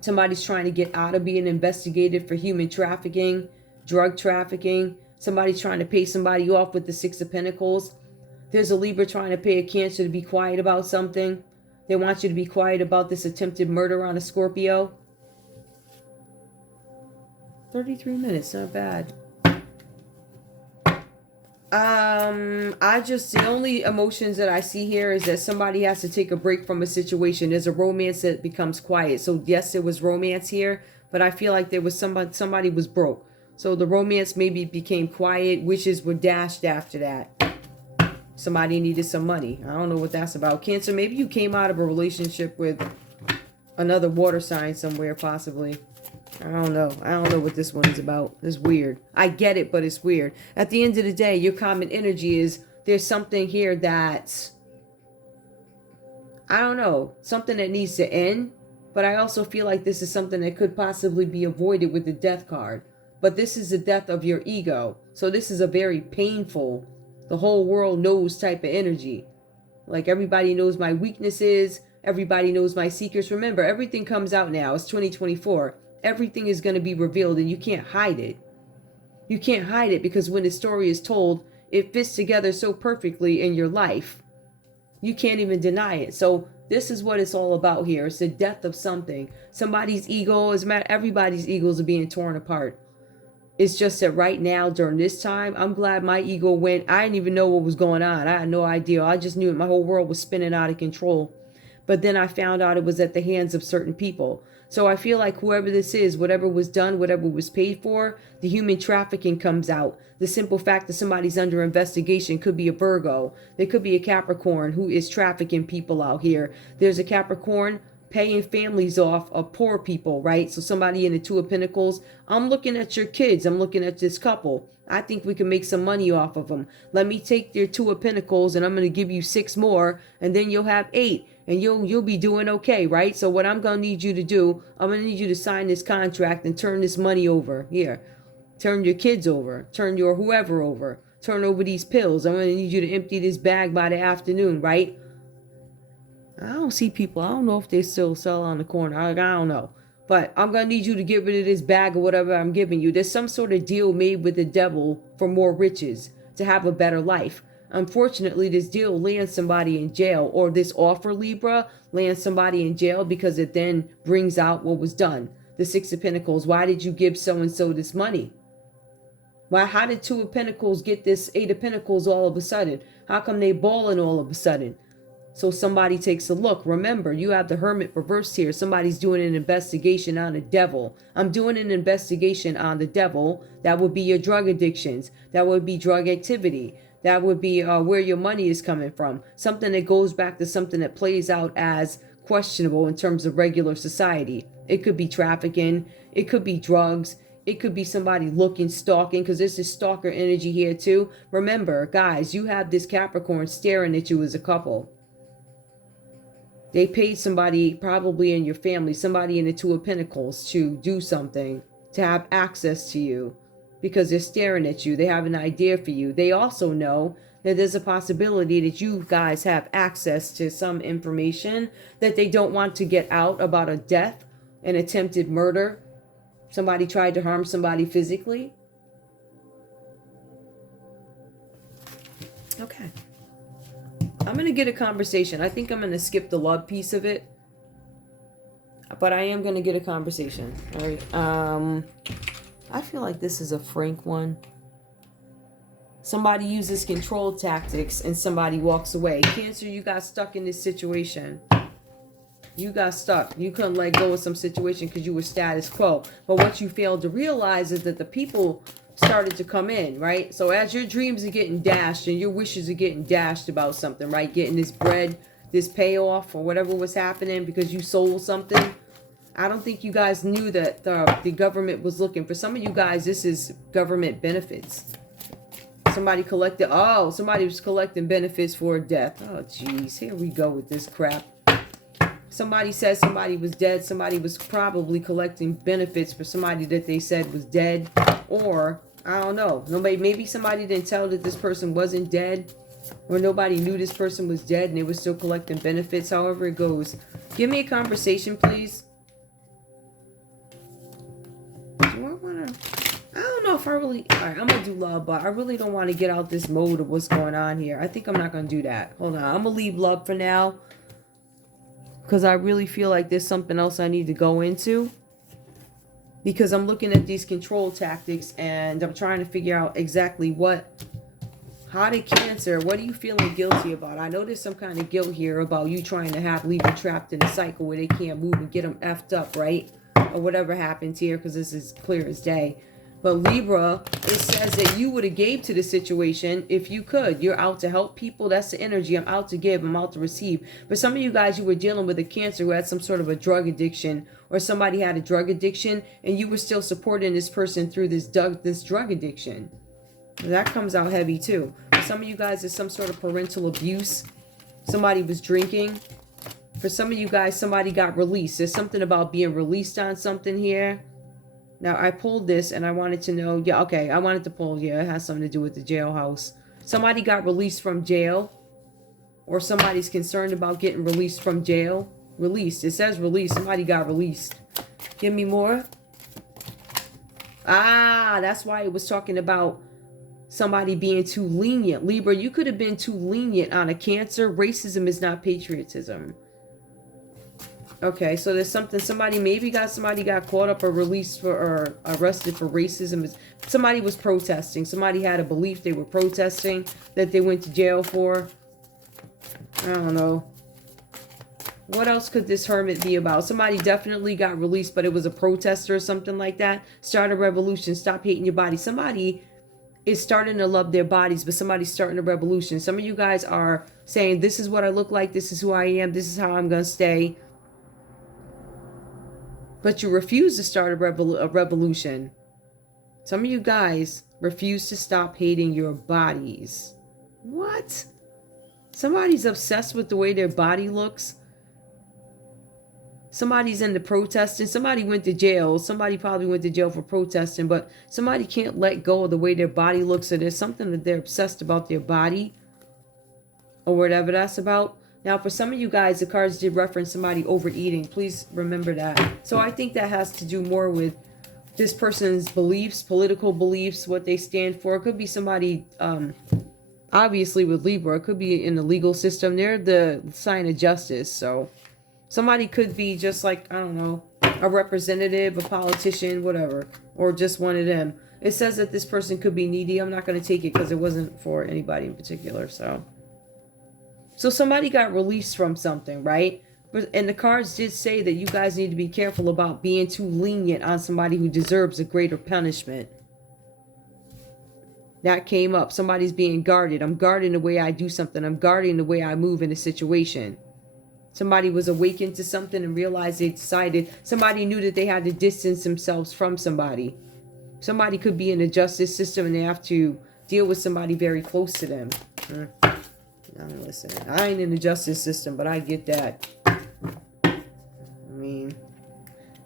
Somebody's trying to get out of being investigated for human trafficking, drug trafficking. Somebody's trying to pay somebody off with the Six of Pentacles. There's a Libra trying to pay a Cancer to be quiet about something. They want you to be quiet about this attempted murder on a Scorpio. 33 minutes, not bad. The only emotions that I see here is that somebody has to take a break from a situation. There's a romance that becomes quiet. So yes, there was romance here, but I feel like there was somebody was broke. So the romance maybe became quiet. Wishes were dashed after that. Somebody needed some money. I don't know what that's about. Cancer, maybe you came out of a relationship with another water sign somewhere, possibly. I don't know. I don't know what this one's about. It's weird. I get it, but it's weird. At the end of the day, your common energy is there's something here that's, I don't know, something that needs to end. But I also feel like this is something that could possibly be avoided with the death card. But this is the death of your ego. So this is a very painful, the whole world knows type of energy. Like everybody knows my weaknesses. Everybody knows my secrets. Remember, everything comes out now. It's 2024. Everything is going to be revealed, and you can't hide it. You can't hide it, because when the story is told, it fits together so perfectly in your life. You can't even deny it. So this is what it's all about here. It's the death of something. Somebody's ego is mad. Everybody's egos are being torn apart. It's just that right now, during this time, I'm glad my ego went. I didn't even know what was going on. I had no idea. I just knew my whole world was spinning out of control. But then I found out it was at the hands of certain people. So I feel like whoever this is, whatever was done, whatever was paid for, the human trafficking comes out. The simple fact that somebody's under investigation could be a Virgo. There could be a Capricorn who is trafficking people out here. There's a Capricorn paying families off of poor people, right? So somebody in the Two of Pentacles, I'm looking at your kids. I'm looking at this couple. I think we can make some money off of them. Let me take your Two of Pentacles and I'm going to give you 6 more, and then you'll have 8. And you'll be doing okay, right? So what I'm going to need you to do, I'm going to need you to sign this contract and turn this money over. Here, turn your kids over. Turn your whoever over. Turn over these pills. I'm going to need you to empty this bag by the afternoon, right? I don't see people. I don't know if they still sell on the corner. I don't know. But I'm going to need you to get rid of this bag or whatever I'm giving you. There's some sort of deal made with the devil for more riches, to have a better life. Unfortunately, this deal lands somebody in jail, or this offer, Libra, lands somebody in jail, because it then brings out what was done. The 6 of Pentacles. Why did you give so-and-so this money? Why? How did 2 of Pentacles get this 8 of Pentacles all of a sudden? How come they balling all of a sudden? So somebody takes a look. Remember, you have the Hermit reversed here. Somebody's doing an investigation on the devil. I'm doing an investigation on the devil. That would be your drug addictions. That would be drug activity. That would be where your money is coming from. Something that goes back to something that plays out as questionable in terms of regular society. It could be trafficking. It could be drugs. It could be somebody looking, stalking, because there's this stalker energy here too. Remember, guys, you have this Capricorn staring at you as a couple. They paid somebody probably in your family, somebody in the 2 of Pentacles, to do something, to have access to you, because they're staring at you. They have an idea for you. They also know that there's a possibility that you guys have access to some information that they don't want to get out about a death, an attempted murder. Somebody tried to harm somebody physically. Okay. I'm going to get a conversation. I think I'm going to skip the love piece of it. But I am going to get a conversation. All right. I feel like this is a frank one. Somebody uses control tactics and somebody walks away. Cancer, you got stuck in this situation. You got stuck. You couldn't let go of some situation because you were status quo. But what you failed to realize is that the people started to come in, right? So as your dreams are getting dashed and your wishes are getting dashed about something, right? Getting this bread, this payoff, or whatever was happening because you sold something. I don't think you guys knew that the government was looking. For some of you guys, this is government benefits. Somebody was collecting benefits for a death. Oh, geez. Here we go with this crap. Somebody said somebody was dead. Somebody was probably collecting benefits for somebody that they said was dead. Or, I don't know. Maybe somebody didn't tell that this person wasn't dead. Or nobody knew this person was dead and they were still collecting benefits. However it goes. Give me a conversation, please. I don't know if I really... Alright, I'm going to do love, but I really don't want to get out this mode of what's going on here. I think I'm not going to do that. Hold on. I'm going to leave love for now. Because I really feel like there's something else I need to go into. Because I'm looking at these control tactics and I'm trying to figure out exactly how did Cancer, what are you feeling guilty about? I know there's some kind of guilt here about you trying to have Libra trapped in a cycle where they can't move and get them effed up, right? Or whatever happens here, because this is clear as day. But Libra, it says that you would have gave to the situation if you could. You're out to help people. That's the energy. I'm out to give. I'm out to receive. For some of you guys, you were dealing with a Cancer who had some sort of a drug addiction, or somebody had a drug addiction, and you were still supporting this person through this drug addiction. That comes out heavy too. For some of you guys, there's some sort of parental abuse. Somebody was drinking. For some of you guys, somebody got released. There's something about being released on something here. Now, I pulled this and I wanted to know. Yeah, okay. I wanted to pull. Yeah, it has something to do with the jailhouse. Somebody got released from jail. Or somebody's concerned about getting released from jail. Released. It says released. Somebody got released. Give me more. Ah, that's why it was talking about somebody being too lenient. Libra, you could have been too lenient on a Cancer. Racism is not patriotism. Okay, so there's something, somebody got caught up or released for, or arrested for racism. Somebody was protesting. Somebody had a belief they were protesting that they went to jail for. I don't know. What else could this hermit be about? Somebody definitely got released, but it was a protester or something like that. Start a revolution. Stop hating your body. Somebody is starting to love their bodies, but somebody's starting a revolution. Some of you guys are saying, this is what I look like. This is who I am. This is how I'm going to stay. But you refuse to start a revolution. Some of you guys refuse to stop hating your bodies. What? Somebody's obsessed with the way their body looks. Somebody's into protesting. Somebody went to jail. Somebody probably went to jail for protesting, but somebody can't let go of the way their body looks. So there's something that they're obsessed about their body or whatever that's about. Now, for some of you guys, the cards did reference somebody overeating. Please remember that. So I think that has to do more with this person's beliefs, political beliefs, what they stand for. It could be somebody, obviously with Libra, it could be in the legal system. They're the sign of justice. So somebody could be just like, I don't know, a representative, a politician, whatever, or just one of them. It says that this person could be needy. I'm not going to take it because it wasn't for anybody in particular. So somebody got released from something, right? And the cards did say that you guys need to be careful about being too lenient on somebody who deserves a greater punishment. That came up. Somebody's being guarded. I'm guarding the way I do something. I'm guarding the way I move in a situation. Somebody was awakened to something and realized they decided. Somebody knew that they had to distance themselves from somebody. Somebody could be in the justice system and they have to deal with somebody very close to them. Now listen, I ain't in the justice system, but I get that. I mean,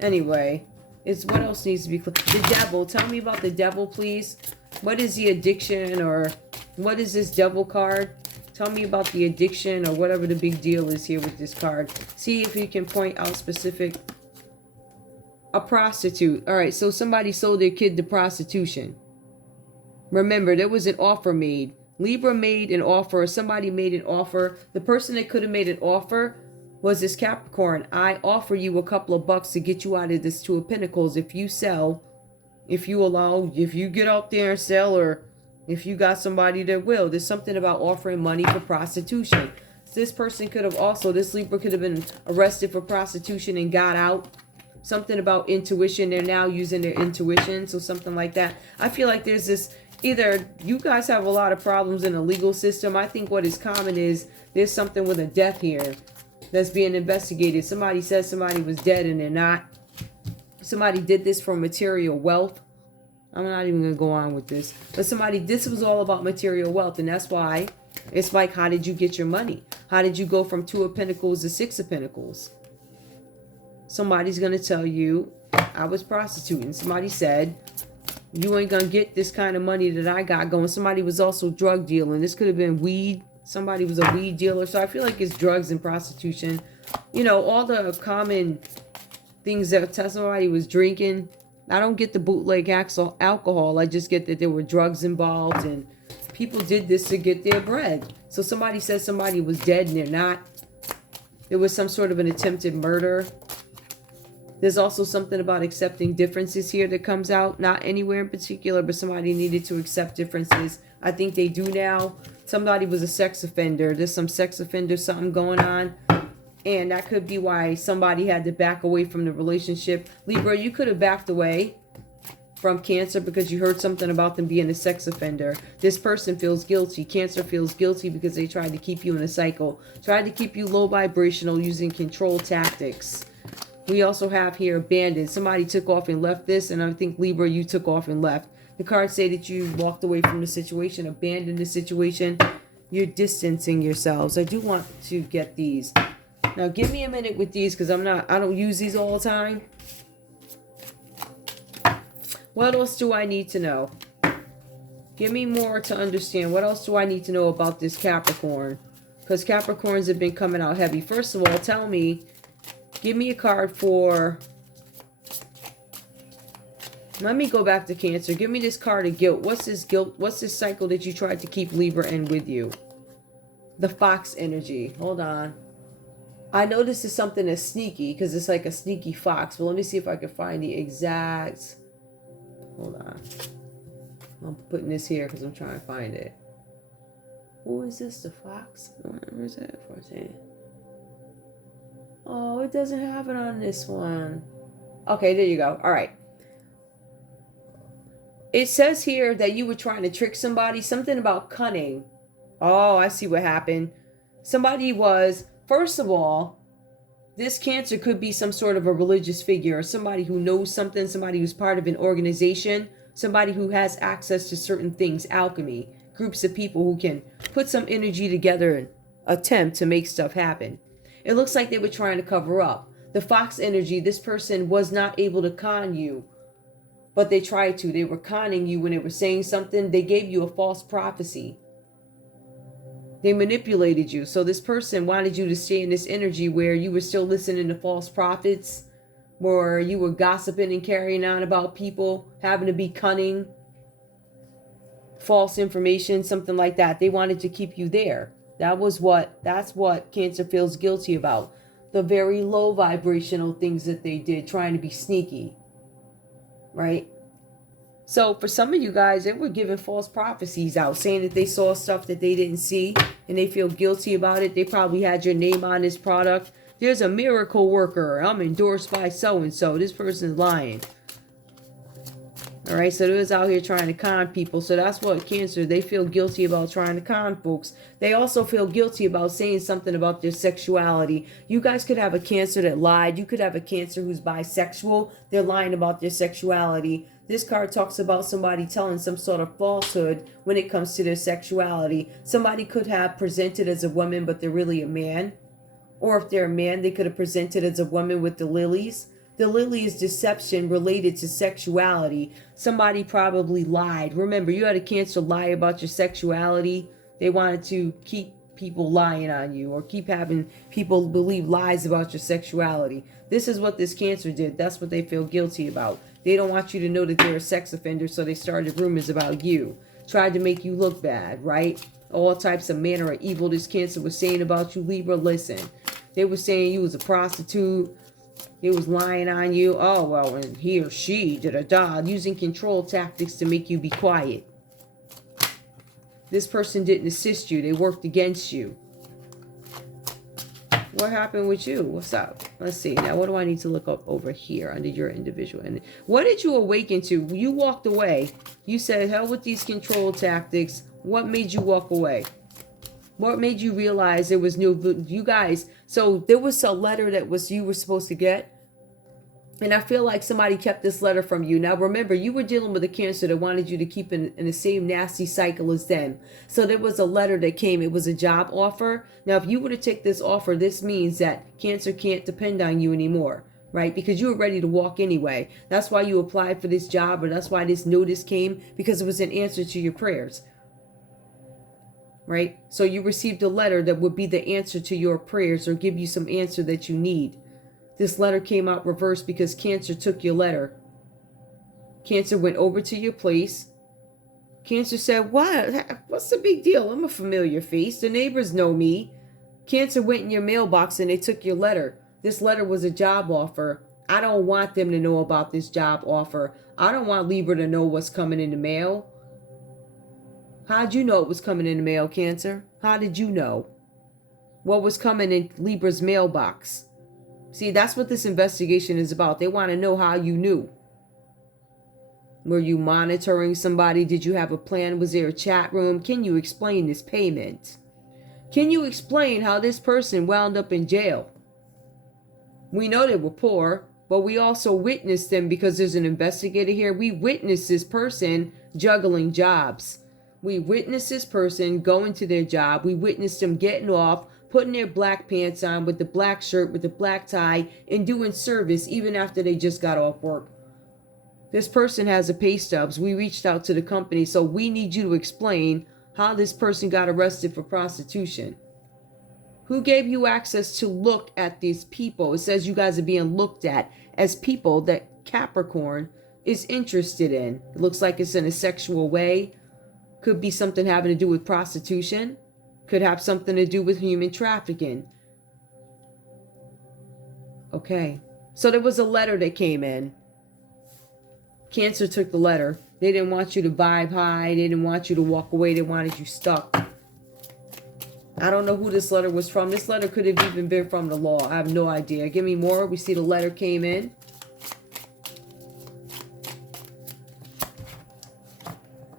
anyway, it's what else needs to be clear? The devil. Tell me about the devil, please. What is the addiction, or what is this devil card? Tell me about the addiction or whatever the big deal is here with this card. See if you can point out specific. A prostitute. All right, so somebody sold their kid to prostitution. Remember, there was an offer made. Libra made an offer. Somebody made an offer. The person that could have made an offer was this Capricorn. I offer you a couple of bucks to get you out of this Two of Pentacles if you sell, if you get out there and sell, or if you got somebody that will. There's something about offering money for prostitution. So this person could have also, this Libra could have been arrested for prostitution and got out. Something about intuition. They're now using their intuition. So something like that. I feel like there's this, either you guys have a lot of problems in the legal system. I think what is common is there's something with a death here that's being investigated. Somebody says somebody was dead and they're not. Somebody did this for material wealth. I'm not even going to go on with this. But this was all about material wealth. And that's why it's like, how did you get your money? How did you go from Two of Pentacles to Six of Pentacles? Somebody's going to tell you, I was prostituting. Somebody said, you ain't going to get this kind of money that I got going. Somebody was also drug dealing. This could have been weed. Somebody was a weed dealer. So I feel like it's drugs and prostitution. You know, all the common things that somebody was drinking. I don't get the bootleg alcohol. I just get that there were drugs involved and people did this to get their bread. So somebody says somebody was dead and they're not. There was some sort of an attempted murder. There's also something about accepting differences here that comes out. Not anywhere in particular, but somebody needed to accept differences. I think they do now. Somebody was a sex offender. There's some sex offender something going on. And that could be why somebody had to back away from the relationship. Libra, you could have backed away from Cancer because you heard something about them being a sex offender. This person feels guilty. Cancer feels guilty because they tried to keep you in a cycle. Tried to keep you low vibrational using control tactics. We also have here abandoned. Somebody took off and left this, and I think Libra, you took off and left. The cards say that you walked away from the situation, abandoned the situation. You're distancing yourselves. I do want to get these. Now give me a minute with these because I don't use these all the time. What else do I need to know? Give me more to understand. What else do I need to know about this Capricorn? Because Capricorns have been coming out heavy. First of all, tell me, give me a card for Let me go back to Cancer. Give me this card of guilt. What's this guilt? What's this cycle that you tried to keep Libra in with you? The fox energy. Hold on. I know this is something that's sneaky because it's like a sneaky fox. But let me see if I can find the exact... Hold on. I'm putting this here because I'm trying to find it. Who is this? The fox? Where is it? Oh, it doesn't have it on this one. Okay, there you go. All right. It says here that you were trying to trick somebody. Something about cunning. Oh, I see what happened. Somebody was, first of all, this Cancer could be some sort of a religious figure, or somebody who knows something, somebody who's part of an organization, somebody who has access to certain things, alchemy, groups of people who can put some energy together and attempt to make stuff happen. It looks like they were trying to cover up. The fox energy, this person was not able to con you, but they tried to. They were conning you when they were saying something. They gave you a false prophecy. They manipulated you. So this person wanted you to stay in this energy where you were still listening to false prophets, where you were gossiping and carrying on about people, having to be cunning, false information, something like that. They wanted to keep you there. That's what Cancer feels guilty about. The very low vibrational things that they did, trying to be sneaky. Right? So for some of you guys, they were giving false prophecies out, saying that they saw stuff that they didn't see and they feel guilty about it. They probably had your name on this product. There's a miracle worker. I'm endorsed by so-and-so. This person's lying. All right, so they was out here trying to con people. So that's what Cancer, they feel guilty about trying to con folks. They also feel guilty about saying something about their sexuality. You guys could have a Cancer that lied. You could have a Cancer who's bisexual. They're lying about their sexuality. This card talks about somebody telling some sort of falsehood when it comes to their sexuality. Somebody could have presented as a woman, but they're really a man. Or if they're a man, they could have presented as a woman with the lilies. The lily is deception related to sexuality. Somebody probably lied. Remember, you had a Cancer lie about your sexuality. They wanted to keep people lying on you or keep having people believe lies about your sexuality. This is what this Cancer did. That's what they feel guilty about. They don't want you to know that they're a sex offender, so they started rumors about you. Tried to make you look bad, right? All types of manner of evil this Cancer was saying about you, Libra. Listen, they were saying you was a prostitute. He was lying on you. Oh, well, and he or she using control tactics to make you be quiet. This person didn't assist you. They worked against you. What happened with you? What's up? Let's see. Now, what do I need to look up over here under your individual? And what did you awaken to? You walked away. You said, hell with these control tactics. What made you walk away? What made you realize there was you guys? So there was a letter that you were supposed to get. And I feel like somebody kept this letter from you. Now, remember, you were dealing with a Cancer that wanted you to keep in the same nasty cycle as them. So there was a letter that came. It was a job offer. Now, if you were to take this offer, this means that Cancer can't depend on you anymore, right? Because you were ready to walk anyway. That's why you applied for this job, or that's why this notice came, because it was an answer to your prayers, right? So you received a letter that would be the answer to your prayers or give you some answer that you need. This letter came out reversed because Cancer took your letter. Cancer went over to your place. Cancer said, what? What's the big deal? I'm a familiar face. The neighbors know me. Cancer went in your mailbox and they took your letter. This letter was a job offer. I don't want them to know about this job offer. I don't want Libra to know what's coming in the mail. How'd you know it was coming in the mail, Cancer? How did you know what was coming in Libra's mailbox? See, that's what this investigation is about. They want to know how you knew. Were you monitoring somebody? Did you have a plan? Was there a chat room? Can you explain this payment? Can you explain how this person wound up in jail? We know they were poor, but we also witnessed them because there's an investigator here. We witnessed this person juggling jobs. We witnessed this person going to their job. We witnessed them getting off, putting their black pants on with the black shirt, with the black tie, and doing service even after they just got off work. This person has a pay stubs. We reached out to the company, so we need you to explain how this person got arrested for prostitution. Who gave you access to look at these people? It says you guys are being looked at as people that Capricorn, is interested in. It looks like it's in a sexual way. Could be something having to do with prostitution. Could have something to do with human trafficking. Okay. So there was a letter that came in. Cancer took the letter. They didn't want you to vibe high. They didn't want you to walk away. They wanted you stuck. I don't know who this letter was from. This letter could have even been from the law. I have no idea. Give me more. We see the letter came in.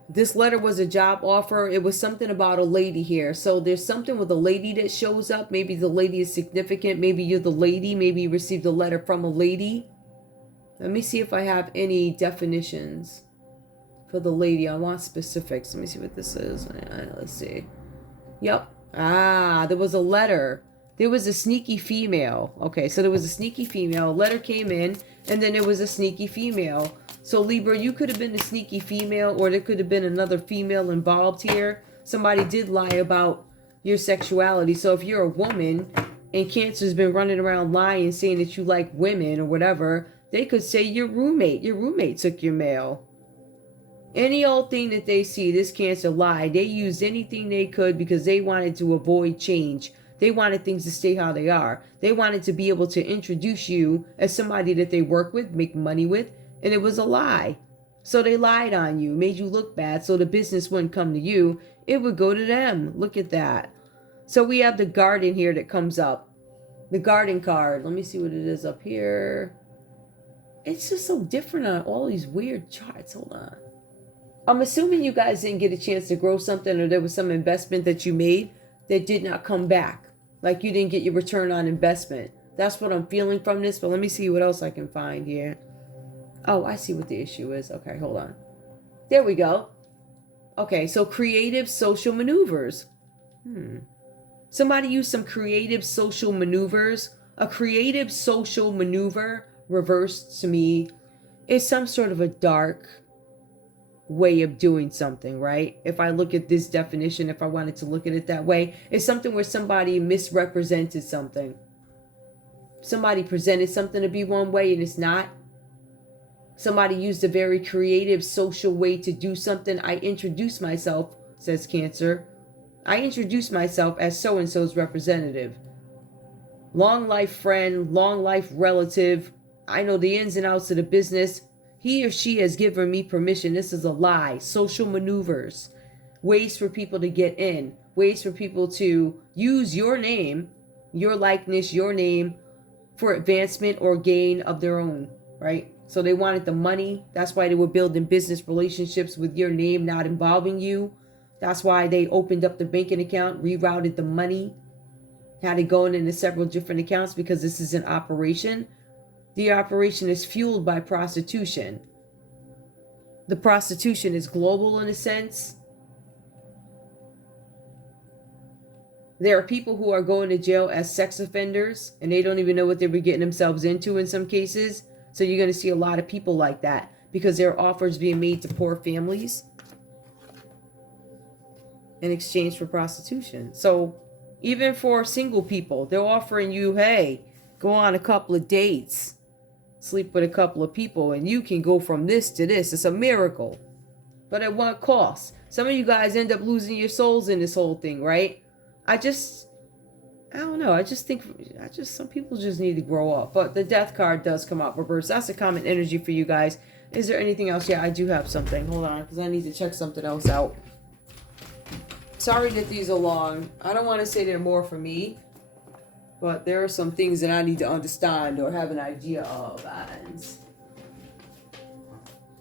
This letter was a job offer. It was something about a lady here. So there's something with a lady that shows up. Maybe the lady is significant. Maybe you're the lady. Maybe you received a letter from a lady. Let me see if I have any definitions for the lady. I want specifics. Let me see what this is. Let's see. Yep. There was a letter. There was a sneaky female. Okay, so there was a sneaky female. A letter came in, and then there was a sneaky female. So Libra, you could have been the sneaky female, or there could have been another female involved here. Somebody did lie about your sexuality. So if you're a woman and Cancer's been running around lying, saying that you like women or whatever, they could say your roommate took your mail. Any old thing that they see, this Cancer lied. They used anything they could because they wanted to avoid change. They wanted things to stay how they are. They wanted to be able to introduce you as somebody that they work with, make money with, and it was a lie. So they lied on you, made you look bad, so the business wouldn't come to you. It would go to them. Look at that. So we have the garden here that comes up. The garden card. Let me see what it is up here. It's just so different on all these weird charts. Hold on. I'm assuming you guys didn't get a chance to grow something, or there was some investment that you made that did not come back. Like you didn't get your return on investment. That's what I'm feeling from this, but let me see what else I can find here. Oh, I see what the issue is. Okay, hold on. There we go. Okay, so creative social maneuvers. Somebody used some creative social maneuvers. A creative social maneuver, reversed to me, is some sort of a dark way of doing something, right? If I look at this definition, if I wanted to look at it that way, it's something where somebody misrepresented something. Somebody presented something to be one way and it's not. Somebody used a very creative social way to do something. I introduce myself, says Cancer. I introduce myself as so-and-so's representative. Long life friend, long life relative. I know the ins and outs of the business. He or she has given me permission. This is a lie. Social maneuvers. Ways for people to get in. Ways for people to use your name, your likeness, your name for advancement or gain of their own, right? So they wanted the money. That's why they were building business relationships with your name not involving you. That's why they opened up the banking account, rerouted the money, had it going into several different accounts because this is an operation. The operation is fueled by prostitution. The prostitution is global in a sense. There are people who are going to jail as sex offenders and they don't even know what they were getting themselves into in some cases. So you're going to see a lot of people like that because there are offers being made to poor families in exchange for prostitution. So even for single people, they're offering you, hey, go on a couple of dates. Sleep with a couple of people and you can go from this to this. It's a miracle. But at what cost? Some of you guys end up losing your souls in this whole thing, right? I don't know. I just think some people just need to grow up. But the death card does come out reverse. That's a common energy for you guys. Is there anything else? Yeah, I do have something. Hold on, because I need to check something else out. Sorry that these are long. I don't want to say they're more for me. But there are some things that I need to understand or have an idea of. And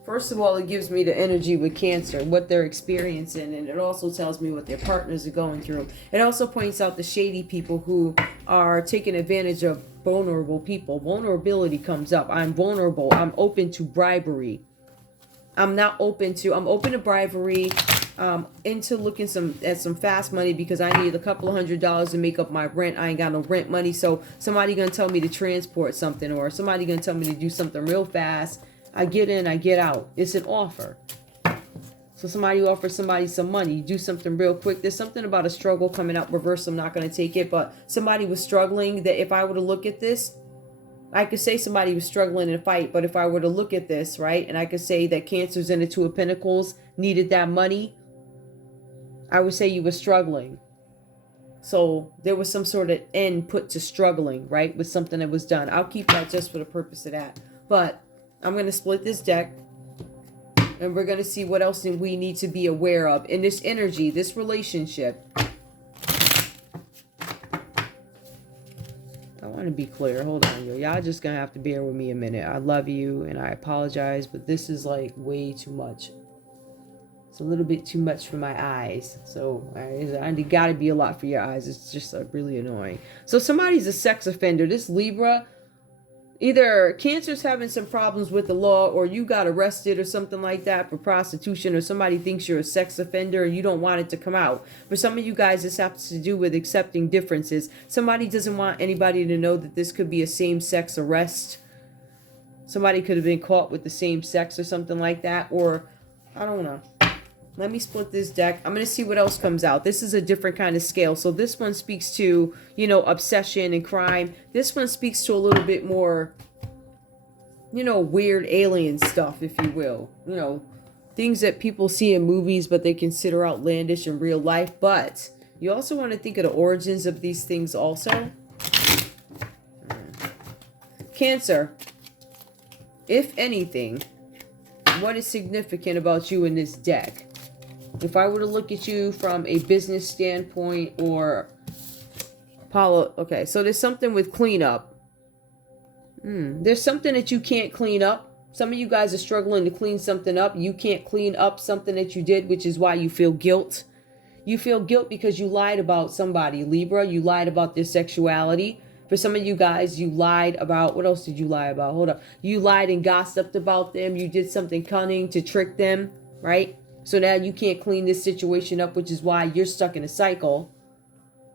first of all, it gives me the energy with Cancer, what they're experiencing, and it also tells me what their partners are going through. It also points out the shady people who are taking advantage of vulnerable people. Vulnerability comes up. I'm vulnerable. I'm open to bribery. I'm open to bribery. Into looking at some fast money because I need a couple of $100s to make up my rent. I ain't got no rent money, so somebody gonna tell me to transport something, or somebody gonna tell me to do something real fast. I get in, I get out. It's an offer. So somebody offers somebody some money, you do something real quick. There's something about a struggle coming out reverse. I'm not gonna take it, but somebody was struggling that if I were to look at this, I could say somebody was struggling in a fight, but if I were to look at this, right, and I could say that Cancer's in the Two of Pentacles, needed that money, I would say you were struggling. So there was some sort of end put to struggling, right, with something that was done. I'll keep that just for the purpose of that. But I'm going to split this deck, and we're going to see what else we need to be aware of in this energy, this relationship. I want to be clear. Hold on, yo. Y'all just going to have to bear with me a minute. I love you, and I apologize, but this is like way too much. It's a little bit too much for my eyes. So I got to be a lot for your eyes. It's just really annoying. So somebody's a sex offender. This Libra, either Cancer's having some problems with the law, or you got arrested or something like that for prostitution, or somebody thinks you're a sex offender and you don't want it to come out. For some of you guys, this has to do with accepting differences. Somebody doesn't want anybody to know that this could be a same-sex arrest. Somebody could have been caught with the same sex or something like that. Or, I don't know. Let me split this deck. I'm going to see what else comes out. This is a different kind of scale. So this one speaks to, you know, obsession and crime. This one speaks to a little bit more, you know, weird alien stuff, if you will. You know, things that people see in movies, but they consider outlandish in real life. But you also want to think of the origins of these things also. Cancer, if anything, what is significant about you in this deck? If I were to look at you from a business standpoint or okay, so there's something with cleanup. There's something that you can't clean up. Some of you guys are struggling to clean something up. You can't clean up something that you did, which is why you feel guilt. You feel guilt because you lied about somebody, Libra. You lied about their sexuality. For some of you guys, you lied about, what else did you lie about? Hold up. You lied and gossiped about them. You did something cunning to trick them, right? So now you can't clean this situation up, which is why you're stuck in a cycle,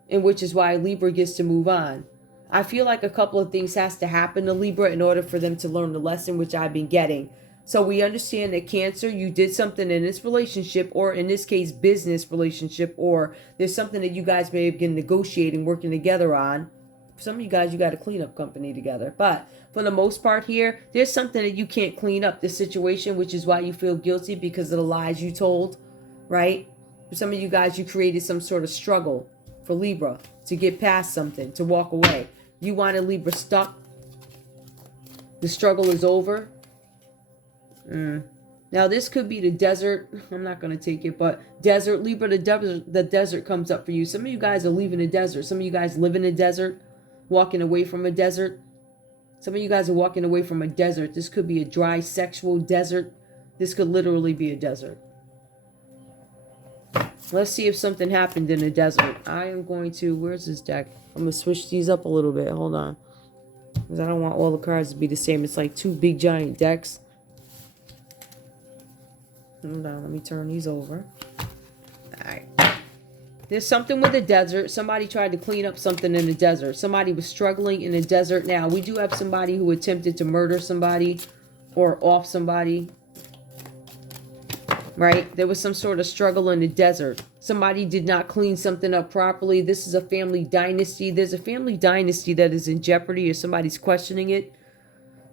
and which is why Libra gets to move on. I feel like a couple of things has to happen to Libra in order for them to learn the lesson, which I've been getting. So we understand that Cancer, you did something in this relationship, or in this case, business relationship, or there's something that you guys may have been negotiating, working together on. For some of you guys, you got a cleanup company together. But for the most part here, there's something that you can't clean up this situation, which is why you feel guilty because of the lies you told, right? For some of you guys, you created some sort of struggle for Libra to get past something, to walk away. You wanted Libra stuck. The struggle is over. Now, this could be the desert. I'm not going to take it, but desert, Libra, the desert comes up for you. Some of you guys are leaving the desert. Some of you guys live in a desert, walking away from a desert. Some of you guys are walking away from a desert. This could be a dry sexual desert. This could literally be a desert. Let's see if something happened in the desert. I am going to, where's this deck? I'm going to switch these up a little bit. Hold on. Because I don't want all the cards to be the same. It's like two big giant decks. Hold on, let me turn these over. Alright. There's something with the desert. Somebody tried to clean up something in the desert. Somebody was struggling in the desert. Now, we do have somebody who attempted to murder somebody or off somebody. Right? There was some sort of struggle in the desert. Somebody did not clean something up properly. This is a family dynasty. There's a family dynasty that is in jeopardy, or somebody's questioning it.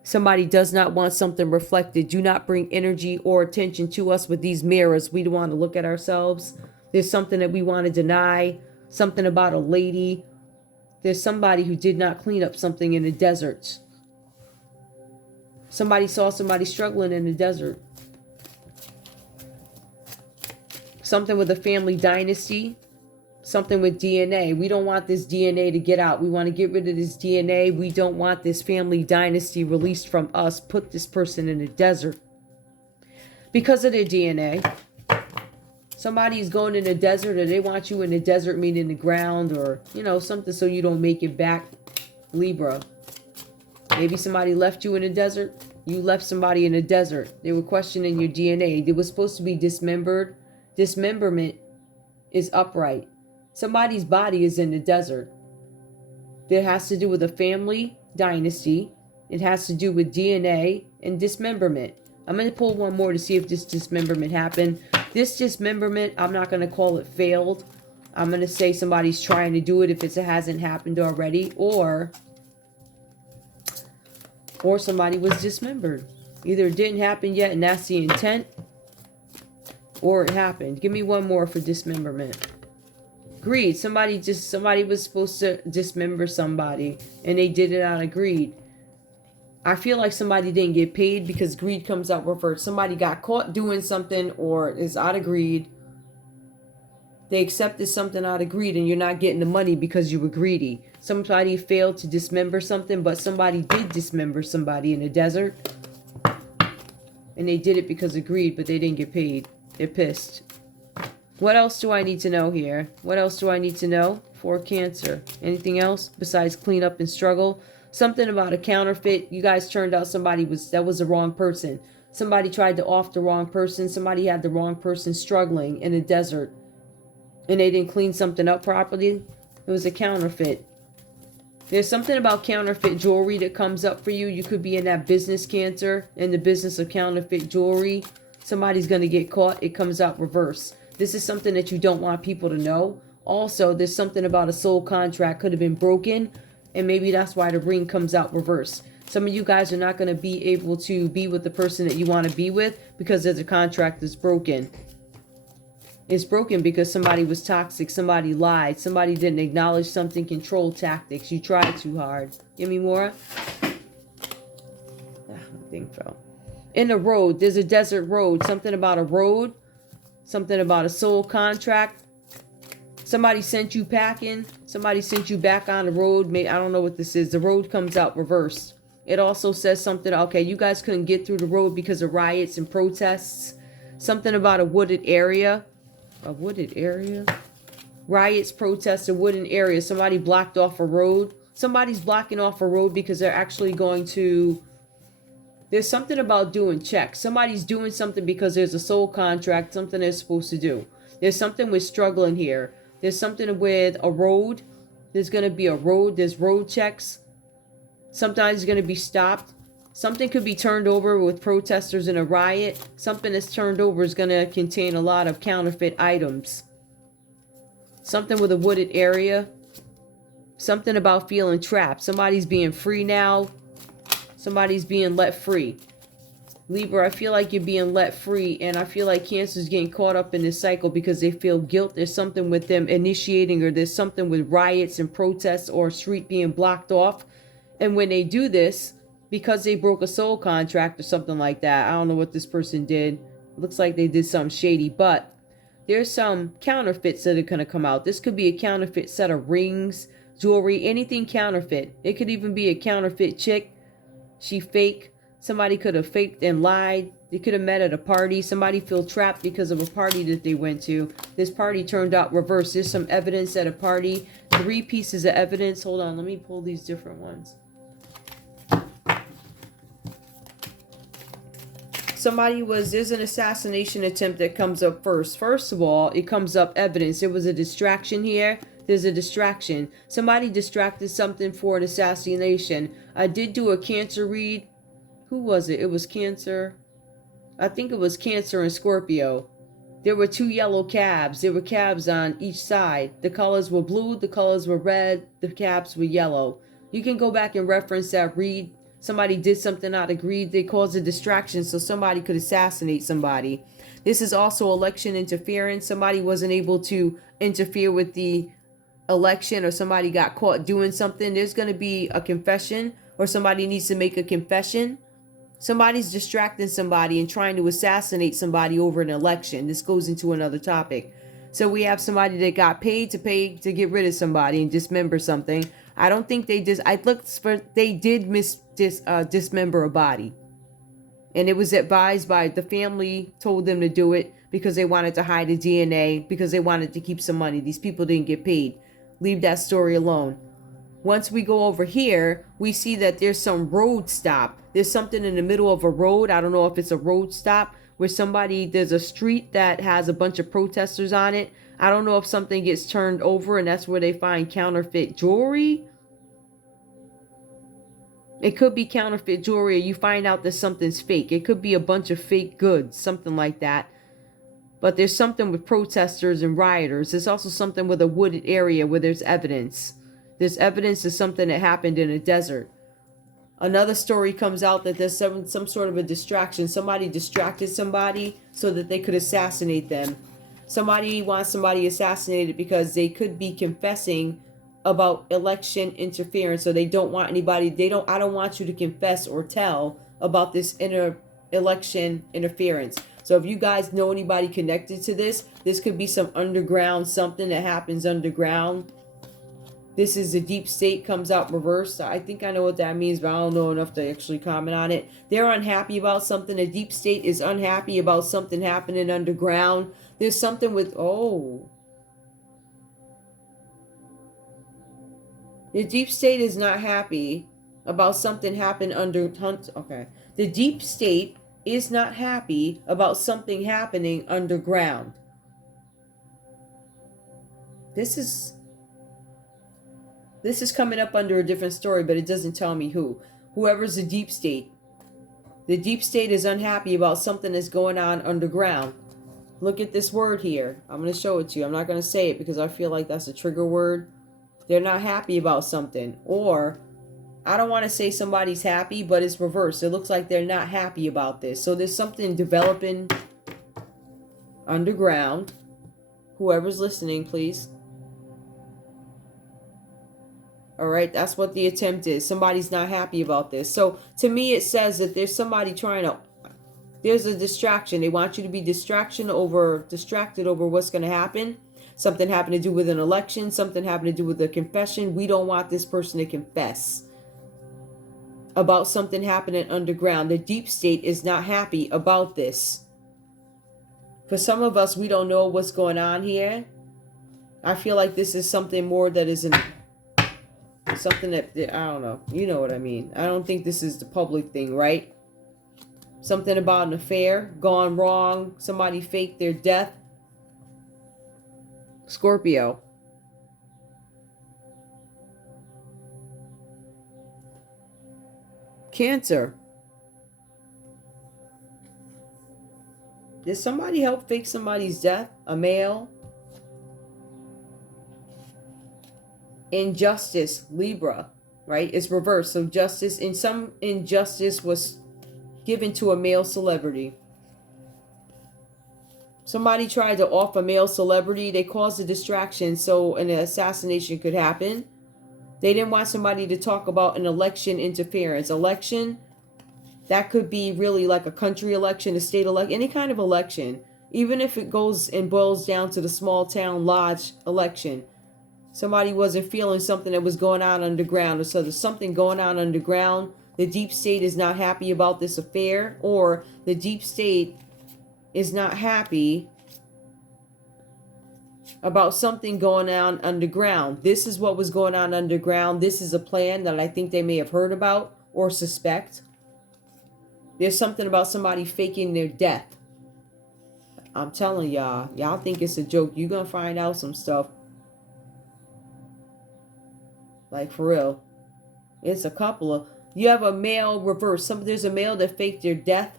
Somebody does not want something reflected. Do not bring energy or attention to us with these mirrors. We don't want to look at ourselves. There's something that we want to deny. Something about a lady. There's somebody who did not clean up something in the desert. Somebody saw somebody struggling in the desert. Something with a family dynasty. Something with DNA. We don't want this DNA to get out. We want to get rid of this DNA. We don't want this family dynasty released from us. Put this person in the desert. Because of their DNA. Somebody's going in the desert, or they want you in the desert, meaning the ground, or, you know, something so you don't make it back. Libra. Maybe somebody left you in the desert. You left somebody in the desert. They were questioning your DNA. They were supposed to be dismembered. Dismemberment is upright. Somebody's body is in the desert. It has to do with a family dynasty. It has to do with DNA and dismemberment. I'm going to pull one more to see if this dismemberment happened. This dismemberment, I'm not going to call it failed. I'm going to say somebody's trying to do it if it hasn't happened already. Or Or somebody was dismembered. Either it didn't happen yet and that's the intent, or it happened. Give me one more for dismemberment. Greed. Somebody was supposed to dismember somebody and they did it out of greed. I feel like somebody didn't get paid because greed comes out reversed. Somebody got caught doing something or is out of greed. They accepted something out of greed and you're not getting the money because you were greedy. Somebody failed to dismember something, but somebody did dismember somebody in the desert. And they did it because of greed, but they didn't get paid. They're pissed. What else do I need to know here? What else do I need to know for Cancer? Anything else besides clean up and struggle? Something about a counterfeit. You guys turned out that was the wrong person. Somebody tried to off the wrong person. Somebody had the wrong person struggling in a desert. And they didn't clean something up properly. It was a counterfeit. There's something about counterfeit jewelry that comes up for you. You could be in that business, Cancer, in the business of counterfeit jewelry. Somebody's going to get caught. It comes out reverse. This is something that you don't want people to know. Also, there's something about a soul contract could have been broken. And maybe that's why the ring comes out reverse. Some of you guys are not going to be able to be with the person that you want to be with because the contract is broken. It's broken because somebody was toxic, somebody lied, somebody didn't acknowledge something, control tactics. You tried too hard. Give me more. My thing fell. In the road, there's a desert road. Something about a road. Something about a soul contract. Somebody sent you packing. Somebody sent you back on the road. Maybe, I don't know what this is. The road comes out reversed. It also says something, okay, you guys couldn't get through the road because of riots and protests. Something about a wooded area. A wooded area? Riots, protests, a wooden area. Somebody blocked off a road. Somebody's blocking off a road because they're actually going to... There's something about doing checks. Somebody's doing something because there's a soul contract, something they're supposed to do. There's something with struggling here. There's something with a road. There's going to be a road. There's road checks. Sometimes it's going to be stopped. Something could be turned over with protesters in a riot. Something that's turned over is going to contain a lot of counterfeit items. Something with a wooded area. Something about feeling trapped. Somebody's being free now. Somebody's being let free. Libra, I feel like you're being let free, and I feel like Cancer's getting caught up in this cycle because they feel guilt. There's something with them initiating, or there's something with riots and protests or a street being blocked off. And when they do this, because they broke a soul contract or something like that, I don't know what this person did. It looks like they did something shady, but there's some counterfeits that are going to come out. This could be a counterfeit set of rings, jewelry, anything counterfeit. It could even be a counterfeit chick. She fake. Somebody could have faked and lied. They could have met at a party. Somebody feel trapped because of a party that they went to. This party turned out reversed. There's some evidence at a party. 3 pieces of evidence. Hold on, let me pull these different ones. There's an assassination attempt that comes up first. First of all, it comes up evidence. There was a distraction here. There's a distraction. Somebody distracted something for an assassination. I did do a Cancer read. Who was it? It was Cancer. I think it was Cancer and Scorpio. There were 2 yellow cabs. There were cabs on each side. The colors were blue. The colors were red. The cabs were yellow. You can go back and reference that read. Somebody did something out of greed. They caused a distraction so somebody could assassinate somebody. This is also election interference. Somebody wasn't able to interfere with the election, or somebody got caught doing something. There's going to be a confession, or somebody needs to make a confession. Somebody's distracting somebody and trying to assassinate somebody over an election. This goes into another topic. So we have somebody that got paid to get rid of somebody and dismember something. I don't think they did dismember a body. And it was advised by the family, told them to do it because they wanted to hide the DNA, because they wanted to keep some money. These people didn't get paid. Leave that story alone. Once we go over here, we see that there's some road stop. There's something in the middle of a road. I don't know if it's a road stop where there's a street that has a bunch of protesters on it. I don't know if something gets turned over and that's where they find counterfeit jewelry. It could be counterfeit jewelry, or you find out that something's fake. It could be a bunch of fake goods, something like that. But there's something with protesters and rioters. There's also something with a wooded area where there's evidence. There's evidence of something that happened in a desert. Another story comes out that there's some sort of a distraction. Somebody distracted somebody so that they could assassinate them. Somebody wants somebody assassinated because they could be confessing about election interference. So they don't want anybody, I don't want you to confess or tell about this election interference. So if you guys know anybody connected to this could be some underground, something that happens underground. This is the deep state comes out reversed. I think I know what that means, but I don't know enough to actually comment on it. They're unhappy about something. The deep state is unhappy about something happening underground. There's something with, the deep state is not happy about something happened okay. The deep state is not happy about something happening underground. This is coming up under a different story, but it doesn't tell me who. Whoever's the deep state. The deep state is unhappy about something that's going on underground. Look at this word here. I'm going to show it to you. I'm not going to say it because I feel like that's a trigger word. They're not happy about something. Or, I don't want to say somebody's happy, but it's reversed. It looks like they're not happy about this. So there's something developing underground. Whoever's listening, please. All right, that's what the attempt is. Somebody's not happy about this. So to me, it says that there's somebody there's a distraction. They want you to be distracted over what's going to happen. Something having to do with an election, something having to do with a confession. We don't want this person to confess about something happening underground. The deep state is not happy about this. For some of us, we don't know what's going on here. I feel like this is something more that isn't something that, I don't know. You know what I mean. I don't think this is the public thing, right? Something about an affair gone wrong. Somebody faked their death. Scorpio. Cancer. Did somebody help fake somebody's death? A male? Injustice, Libra, right? It's reversed. So justice, in some injustice was given to a male celebrity. Somebody tried to off a male celebrity. They caused a distraction so an assassination could happen. They didn't want somebody to talk about an election interference. Election, that could be really like a country election, a state election, any kind of election. Even if it goes and boils down to the small town lodge election. Somebody wasn't feeling something that was going on underground. So there's something going on underground. The deep state is not happy about this affair. Or the deep state is not happy about something going on underground. This is what was going on underground. This is a plan that I think they may have heard about or suspect. There's something about somebody faking their death. I'm telling y'all. Y'all think it's a joke. You're going to find out some stuff. Like, for real. It's a couple of... You have a male reverse. There's a male that faked their death.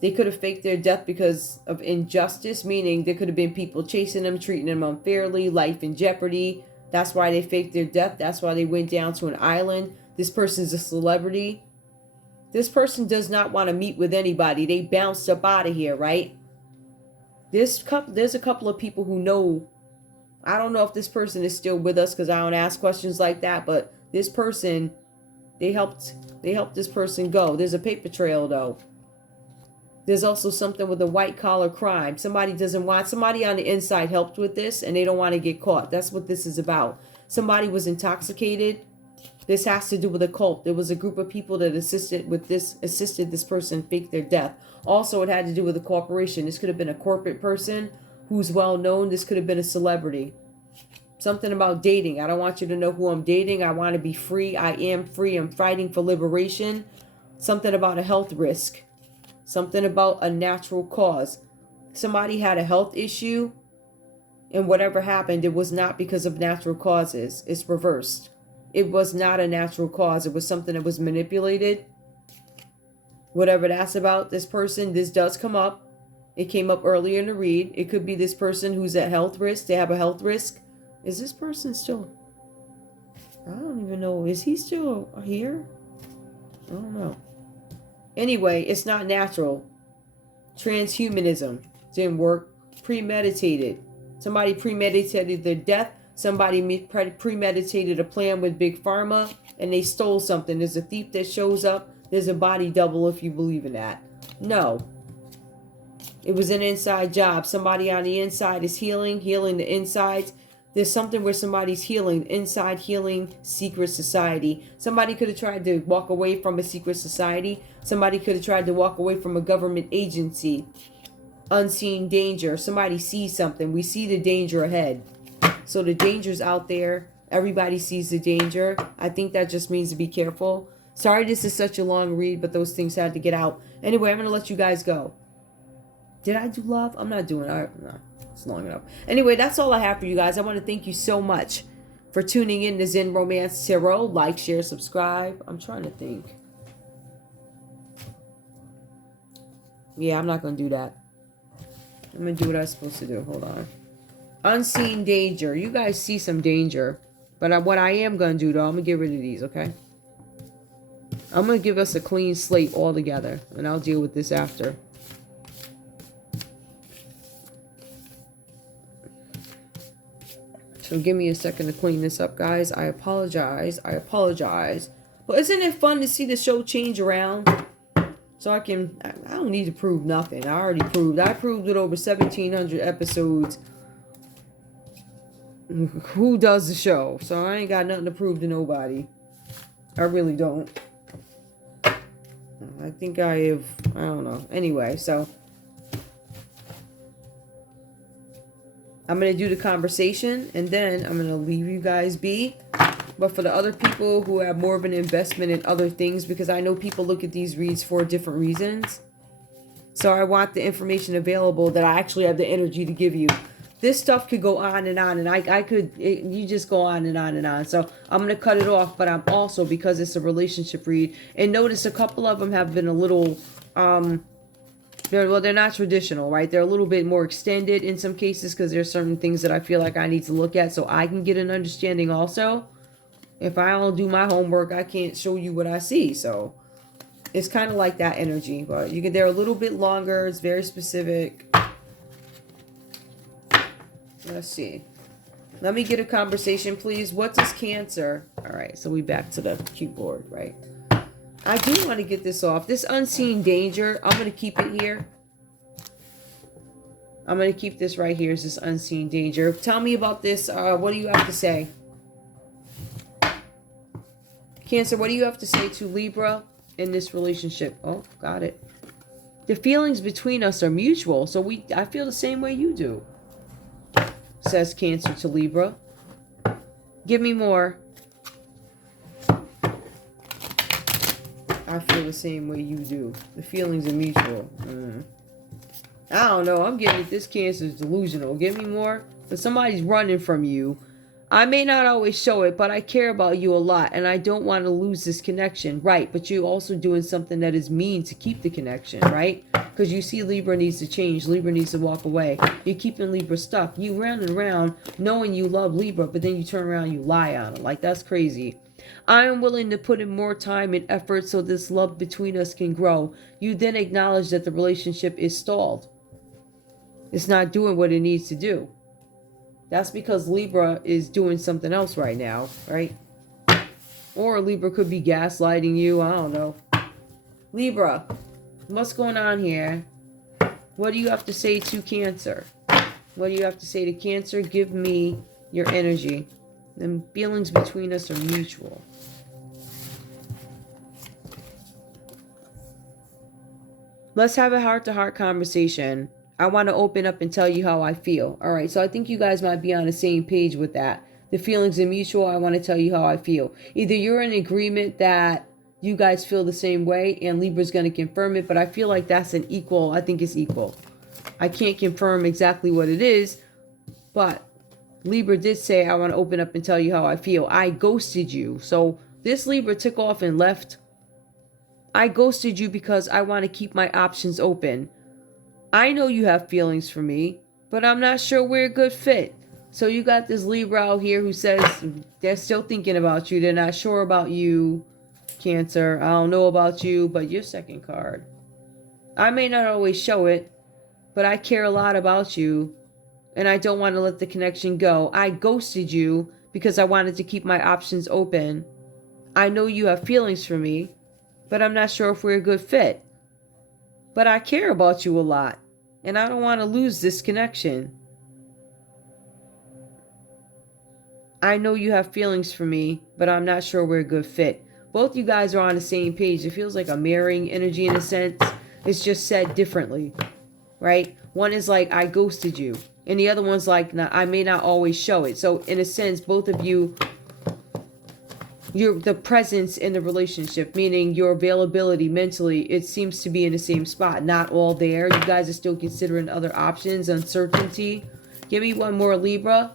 They could have faked their death because of injustice, meaning there could have been people chasing them, treating them unfairly, life in jeopardy. That's why they faked their death. That's why they went down to an island. This person's a celebrity. This person does not want to meet with anybody. They bounced up out of here, right? There's a couple of people who know. I don't know if this person is still with us because I don't ask questions like that. But this person, they helped this person go. There's a paper trail though. There's also something with a white collar crime. Somebody on the inside helped with this and they don't want to get caught. That's what this is about. Somebody was intoxicated. This has to do with a cult. There was a group of people that assisted this person fake their death. Also, it had to do with a corporation. This could have been a corporate person who's well known. This could have been a celebrity. Something about dating. I don't want you to know who I'm dating. I want to be free. I am free. I'm fighting for liberation. Something about a health risk. Something about a natural cause. Somebody had a health issue, and whatever happened, it was not because of natural causes. It's reversed. It was not a natural cause. It was something that was manipulated. Whatever that's about, this person, this does come up. It came up earlier in the read. It could be this person who's at health risk. They have a health risk. Is this person still? I don't even know. Is he still here? I don't know. Anyway, it's not natural. Transhumanism didn't work. Premeditated. Somebody premeditated their death. Somebody premeditated a plan with Big Pharma, and they stole something. There's a thief that shows up. There's a body double if you believe in that. No. It was an inside job. Somebody on the inside is healing the insides. There's something where somebody's healing, inside healing secret society. Somebody could have tried to walk away from a secret society. Somebody could have tried to walk away from a government agency. Unseen danger. Somebody sees something. We see the danger ahead. So the danger's out there. Everybody sees the danger. I think that just means to be careful. Sorry this is such a long read, but those things had to get out. Anyway, I'm going to let you guys go. Did I do love? I'm not doing it. No, it's long enough. Anyway, that's all I have for you guys. I want to thank you so much for tuning in to Zen Romance Tarot. Like, share, subscribe. I'm trying to think. Yeah, I'm not going to do that. I'm going to do what I was supposed to do. Hold on. Unseen danger. You guys see some danger. But what I am going to do, though, I'm going to get rid of these, okay? I'm going to give us a clean slate altogether. And I'll deal with this after. So give me a second to clean this up, guys. I apologize. But isn't it fun to see the show change around? So I don't need to prove nothing. I already proved. I proved it over 1,700 episodes. Who does the show? So I ain't got nothing to prove to nobody. I really don't. I think I have, I don't know. Anyway, so I'm going to do the conversation and then I'm going to leave you guys be. But for the other people who have more of an investment in other things, because I know people look at these reads for different reasons. So I want the information available that I actually have the energy to give you. This stuff could go on and on, and you just go on and on and on. So I'm going to cut it off, but I'm also, because it's a relationship read, and notice a couple of them have been a little, they're not traditional, right? They're a little bit more extended in some cases, because there's certain things that I feel like I need to look at so I can get an understanding also. If I don't do my homework, I can't show you what I see. So it's kind of like that energy, but they're a little bit longer. It's very specific. Let's see. Let me get a conversation, please. What does Cancer? All right, so we back to the cue board, right? I do want to get this off. This unseen danger, I'm going to keep it here. I'm going to keep this right here. Is this unseen danger? Tell me about this. What do you have to say? Cancer, what do you have to say to Libra in this relationship? Oh, got it. The feelings between us are mutual, so I feel the same way you do. Says Cancer to Libra. Give me more. I feel the same way you do. The feelings are mutual. I don't know. I'm getting this Cancer is delusional. Give me more. But somebody's running from you. I may not always show it, but I care about you a lot, and I don't want to lose this connection. Right, but you're also doing something that is mean to keep the connection, right? Because you see Libra needs to change. Libra needs to walk away. You're keeping Libra stuck. You round and round knowing you love Libra, but then you turn around and you lie on it. Like, that's crazy. I am willing to put in more time and effort so this love between us can grow. You then acknowledge that the relationship is stalled. It's not doing what it needs to do. That's because Libra is doing something else right now, right? Or Libra could be gaslighting you. I don't know. Libra, what's going on here? What do you have to say to Cancer? What do you have to say to Cancer? Give me your energy. The feelings between us are mutual. Let's have a heart-to-heart conversation. I want to open up and tell you how I feel. All right, so I think you guys might be on the same page with that. The feelings are mutual. I want to tell you how I feel. Either you're in agreement that you guys feel the same way and Libra's going to confirm it, but I feel like that's an equal. I think it's equal. I can't confirm exactly what it is, but Libra did say, I want to open up and tell you how I feel. I ghosted you. So this Libra took off and left. I ghosted you because I want to keep my options open. I know you have feelings for me, but I'm not sure we're a good fit. So you got this Libra out here who says they're still thinking about you. They're not sure about you, Cancer. I don't know about you, but your second card. I may not always show it, but I care a lot about you, and I don't want to let the connection go. I ghosted you because I wanted to keep my options open. I know you have feelings for me, but I'm not sure if we're a good fit. But I care about you a lot, and I don't want to lose this connection. I know you have feelings for me, but I'm not sure we're a good fit. Both you guys are on the same page. It feels like a mirroring energy in a sense. It's just said differently, right? One is like, I ghosted you. And the other one's like, nah, I may not always show it. So in a sense, both of you, the presence in the relationship, meaning your availability mentally, it seems to be in the same spot. Not all there. You guys are still considering other options, uncertainty. Give me one more, Libra.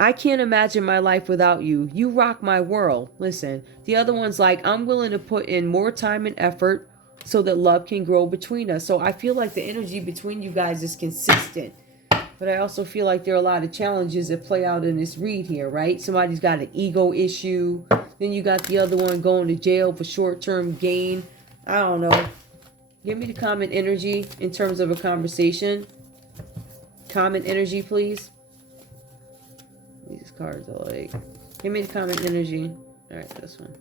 I can't imagine my life without you. You rock my world. Listen, the other one's like, I'm willing to put in more time and effort so that love can grow between us. So I feel like the energy between you guys is consistent. But I also feel like there are a lot of challenges that play out in this read here, right? Somebody's got an ego issue. Then you got the other one going to jail for short-term gain. I don't know. Give me the common energy in terms of a conversation. Common energy, please. These cards are like, give me the common energy. All right, this one.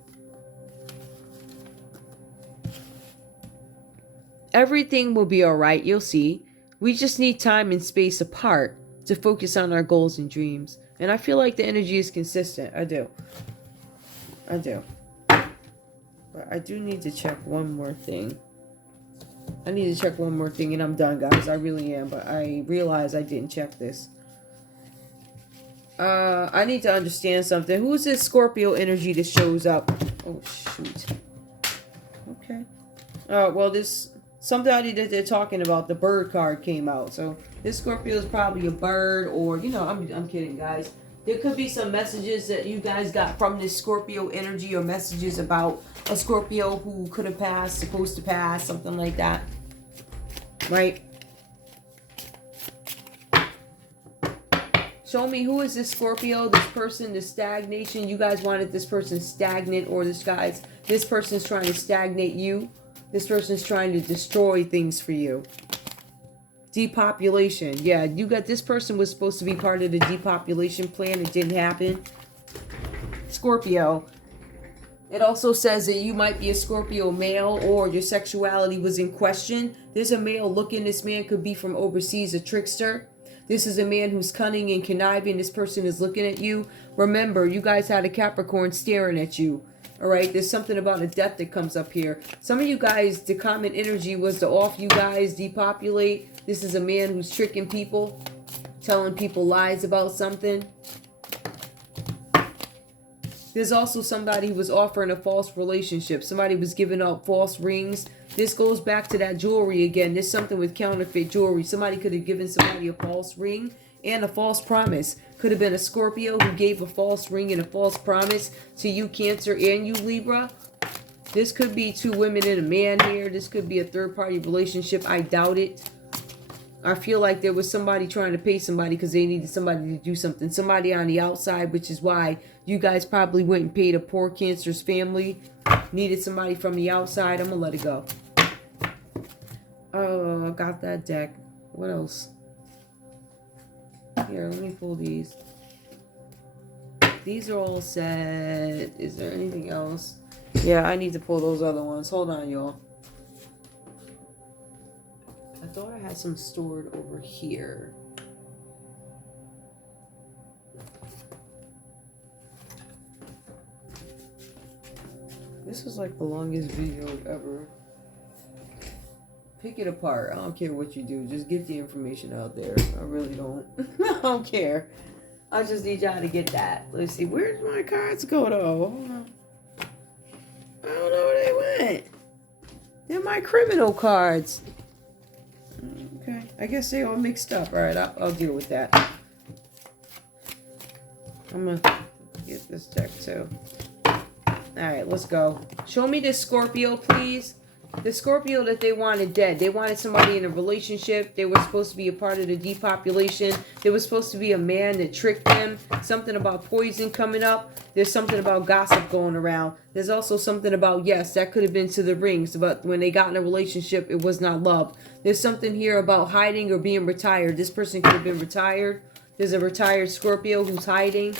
Everything will be all right. You'll see. We just need time and space apart to focus on our goals and dreams. And I feel like the energy is consistent. I do. But I do need to check one more thing. And I'm done, guys. I really am. But I realize I didn't check this. I need to understand something. Who is this Scorpio energy that shows up? Oh, shoot. Okay. Well, this somebody that they're talking about, the bird card came out. So this Scorpio is probably a bird, or I'm kidding, guys. There could be some messages that you guys got from this Scorpio energy, or messages about a Scorpio who could have passed, supposed to pass, something like that. Right? Show me, who is this Scorpio, this person, the stagnation. You guys wanted this person stagnant, or this person's trying to stagnate you. This person's trying to destroy things for you. Depopulation. Yeah, this person was supposed to be part of the depopulation plan. It didn't happen. Scorpio. It also says that you might be a Scorpio male, or your sexuality was in question. There's a male looking. This man could be from overseas, a trickster. This is a man who's cunning and conniving. This person is looking at you. Remember, you guys had a Capricorn staring at you. All right, there's something about a death that comes up here. Some of you guys, the common energy was to off you guys, depopulate. This is a man who's tricking people, telling people lies about something. There's also somebody who was offering a false relationship. Somebody was giving out false rings. This goes back to that jewelry again. There's something with counterfeit jewelry. Somebody could have given somebody a false ring and a false promise. Could have been a Scorpio who gave a false ring and a false promise to you, Cancer, and you, Libra. This could be two women and a man here. This could be a third-party relationship. I doubt it. I feel like there was somebody trying to pay somebody because they needed somebody to do something. Somebody on the outside, which is why you guys probably went and paid a poor Cancer's family. Needed somebody from the outside. I'm going to let it go. Oh, I got that deck. What else? Here, let me pull these. These are all set. Is there anything else? Yeah, I need to pull those other ones. Hold on, y'all. I thought I had some stored over here. This is like the longest video ever. Pick it apart. I don't care what you do. Just get the information out there. I really don't. I don't care. I just need y'all to get that. Let's see. Where did my cards go, though? Hold on. I don't know where they went. They're my criminal cards. Okay. I guess they all mixed up. All right. I'll deal with that. I'm going to get this deck, too. All right. Let's go. Show me this Scorpio, please. The Scorpio that they wanted dead. They wanted somebody in a relationship. They were supposed to be a part of the depopulation. There was supposed to be a man that tricked them. Something about poison coming up. There's something about gossip going around. There's also something about, yes, that could have been to the rings, but when they got in a relationship, it was not love. There's something here about hiding or being retired. This person could have been retired. There's a retired Scorpio who's hiding,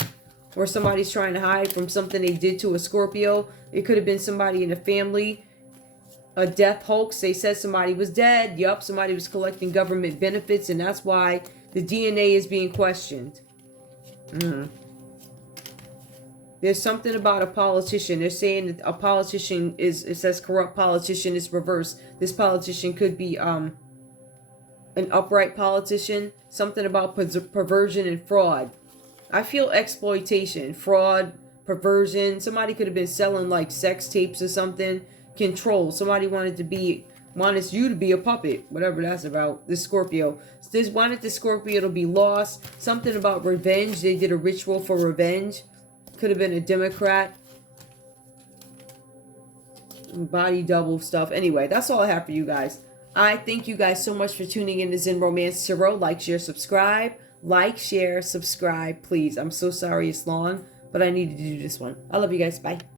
or somebody's trying to hide from something they did to a Scorpio. It could have been somebody in the family. A death hoax. They said somebody was dead. Yup, somebody was collecting government benefits, and that's why the DNA is being questioned. There's something about a politician. They're saying that a politician is, it says corrupt politician is reversed. This politician could be an upright politician. Something about perversion and fraud. I feel exploitation, fraud, perversion. Somebody could have been selling like sex tapes or something. Control. Somebody wanted you to be a puppet, whatever that's about. This Scorpio. This wanted the Scorpio to be lost. Something about revenge. They did a ritual for revenge. Could have been a Democrat. Body double stuff. Anyway, that's all I have for you guys. I thank you guys so much for tuning in to Zen Romance Tarot. Like, share, subscribe. Like, share, subscribe, please. I'm so sorry it's long, but I needed to do this one. I love you guys. Bye.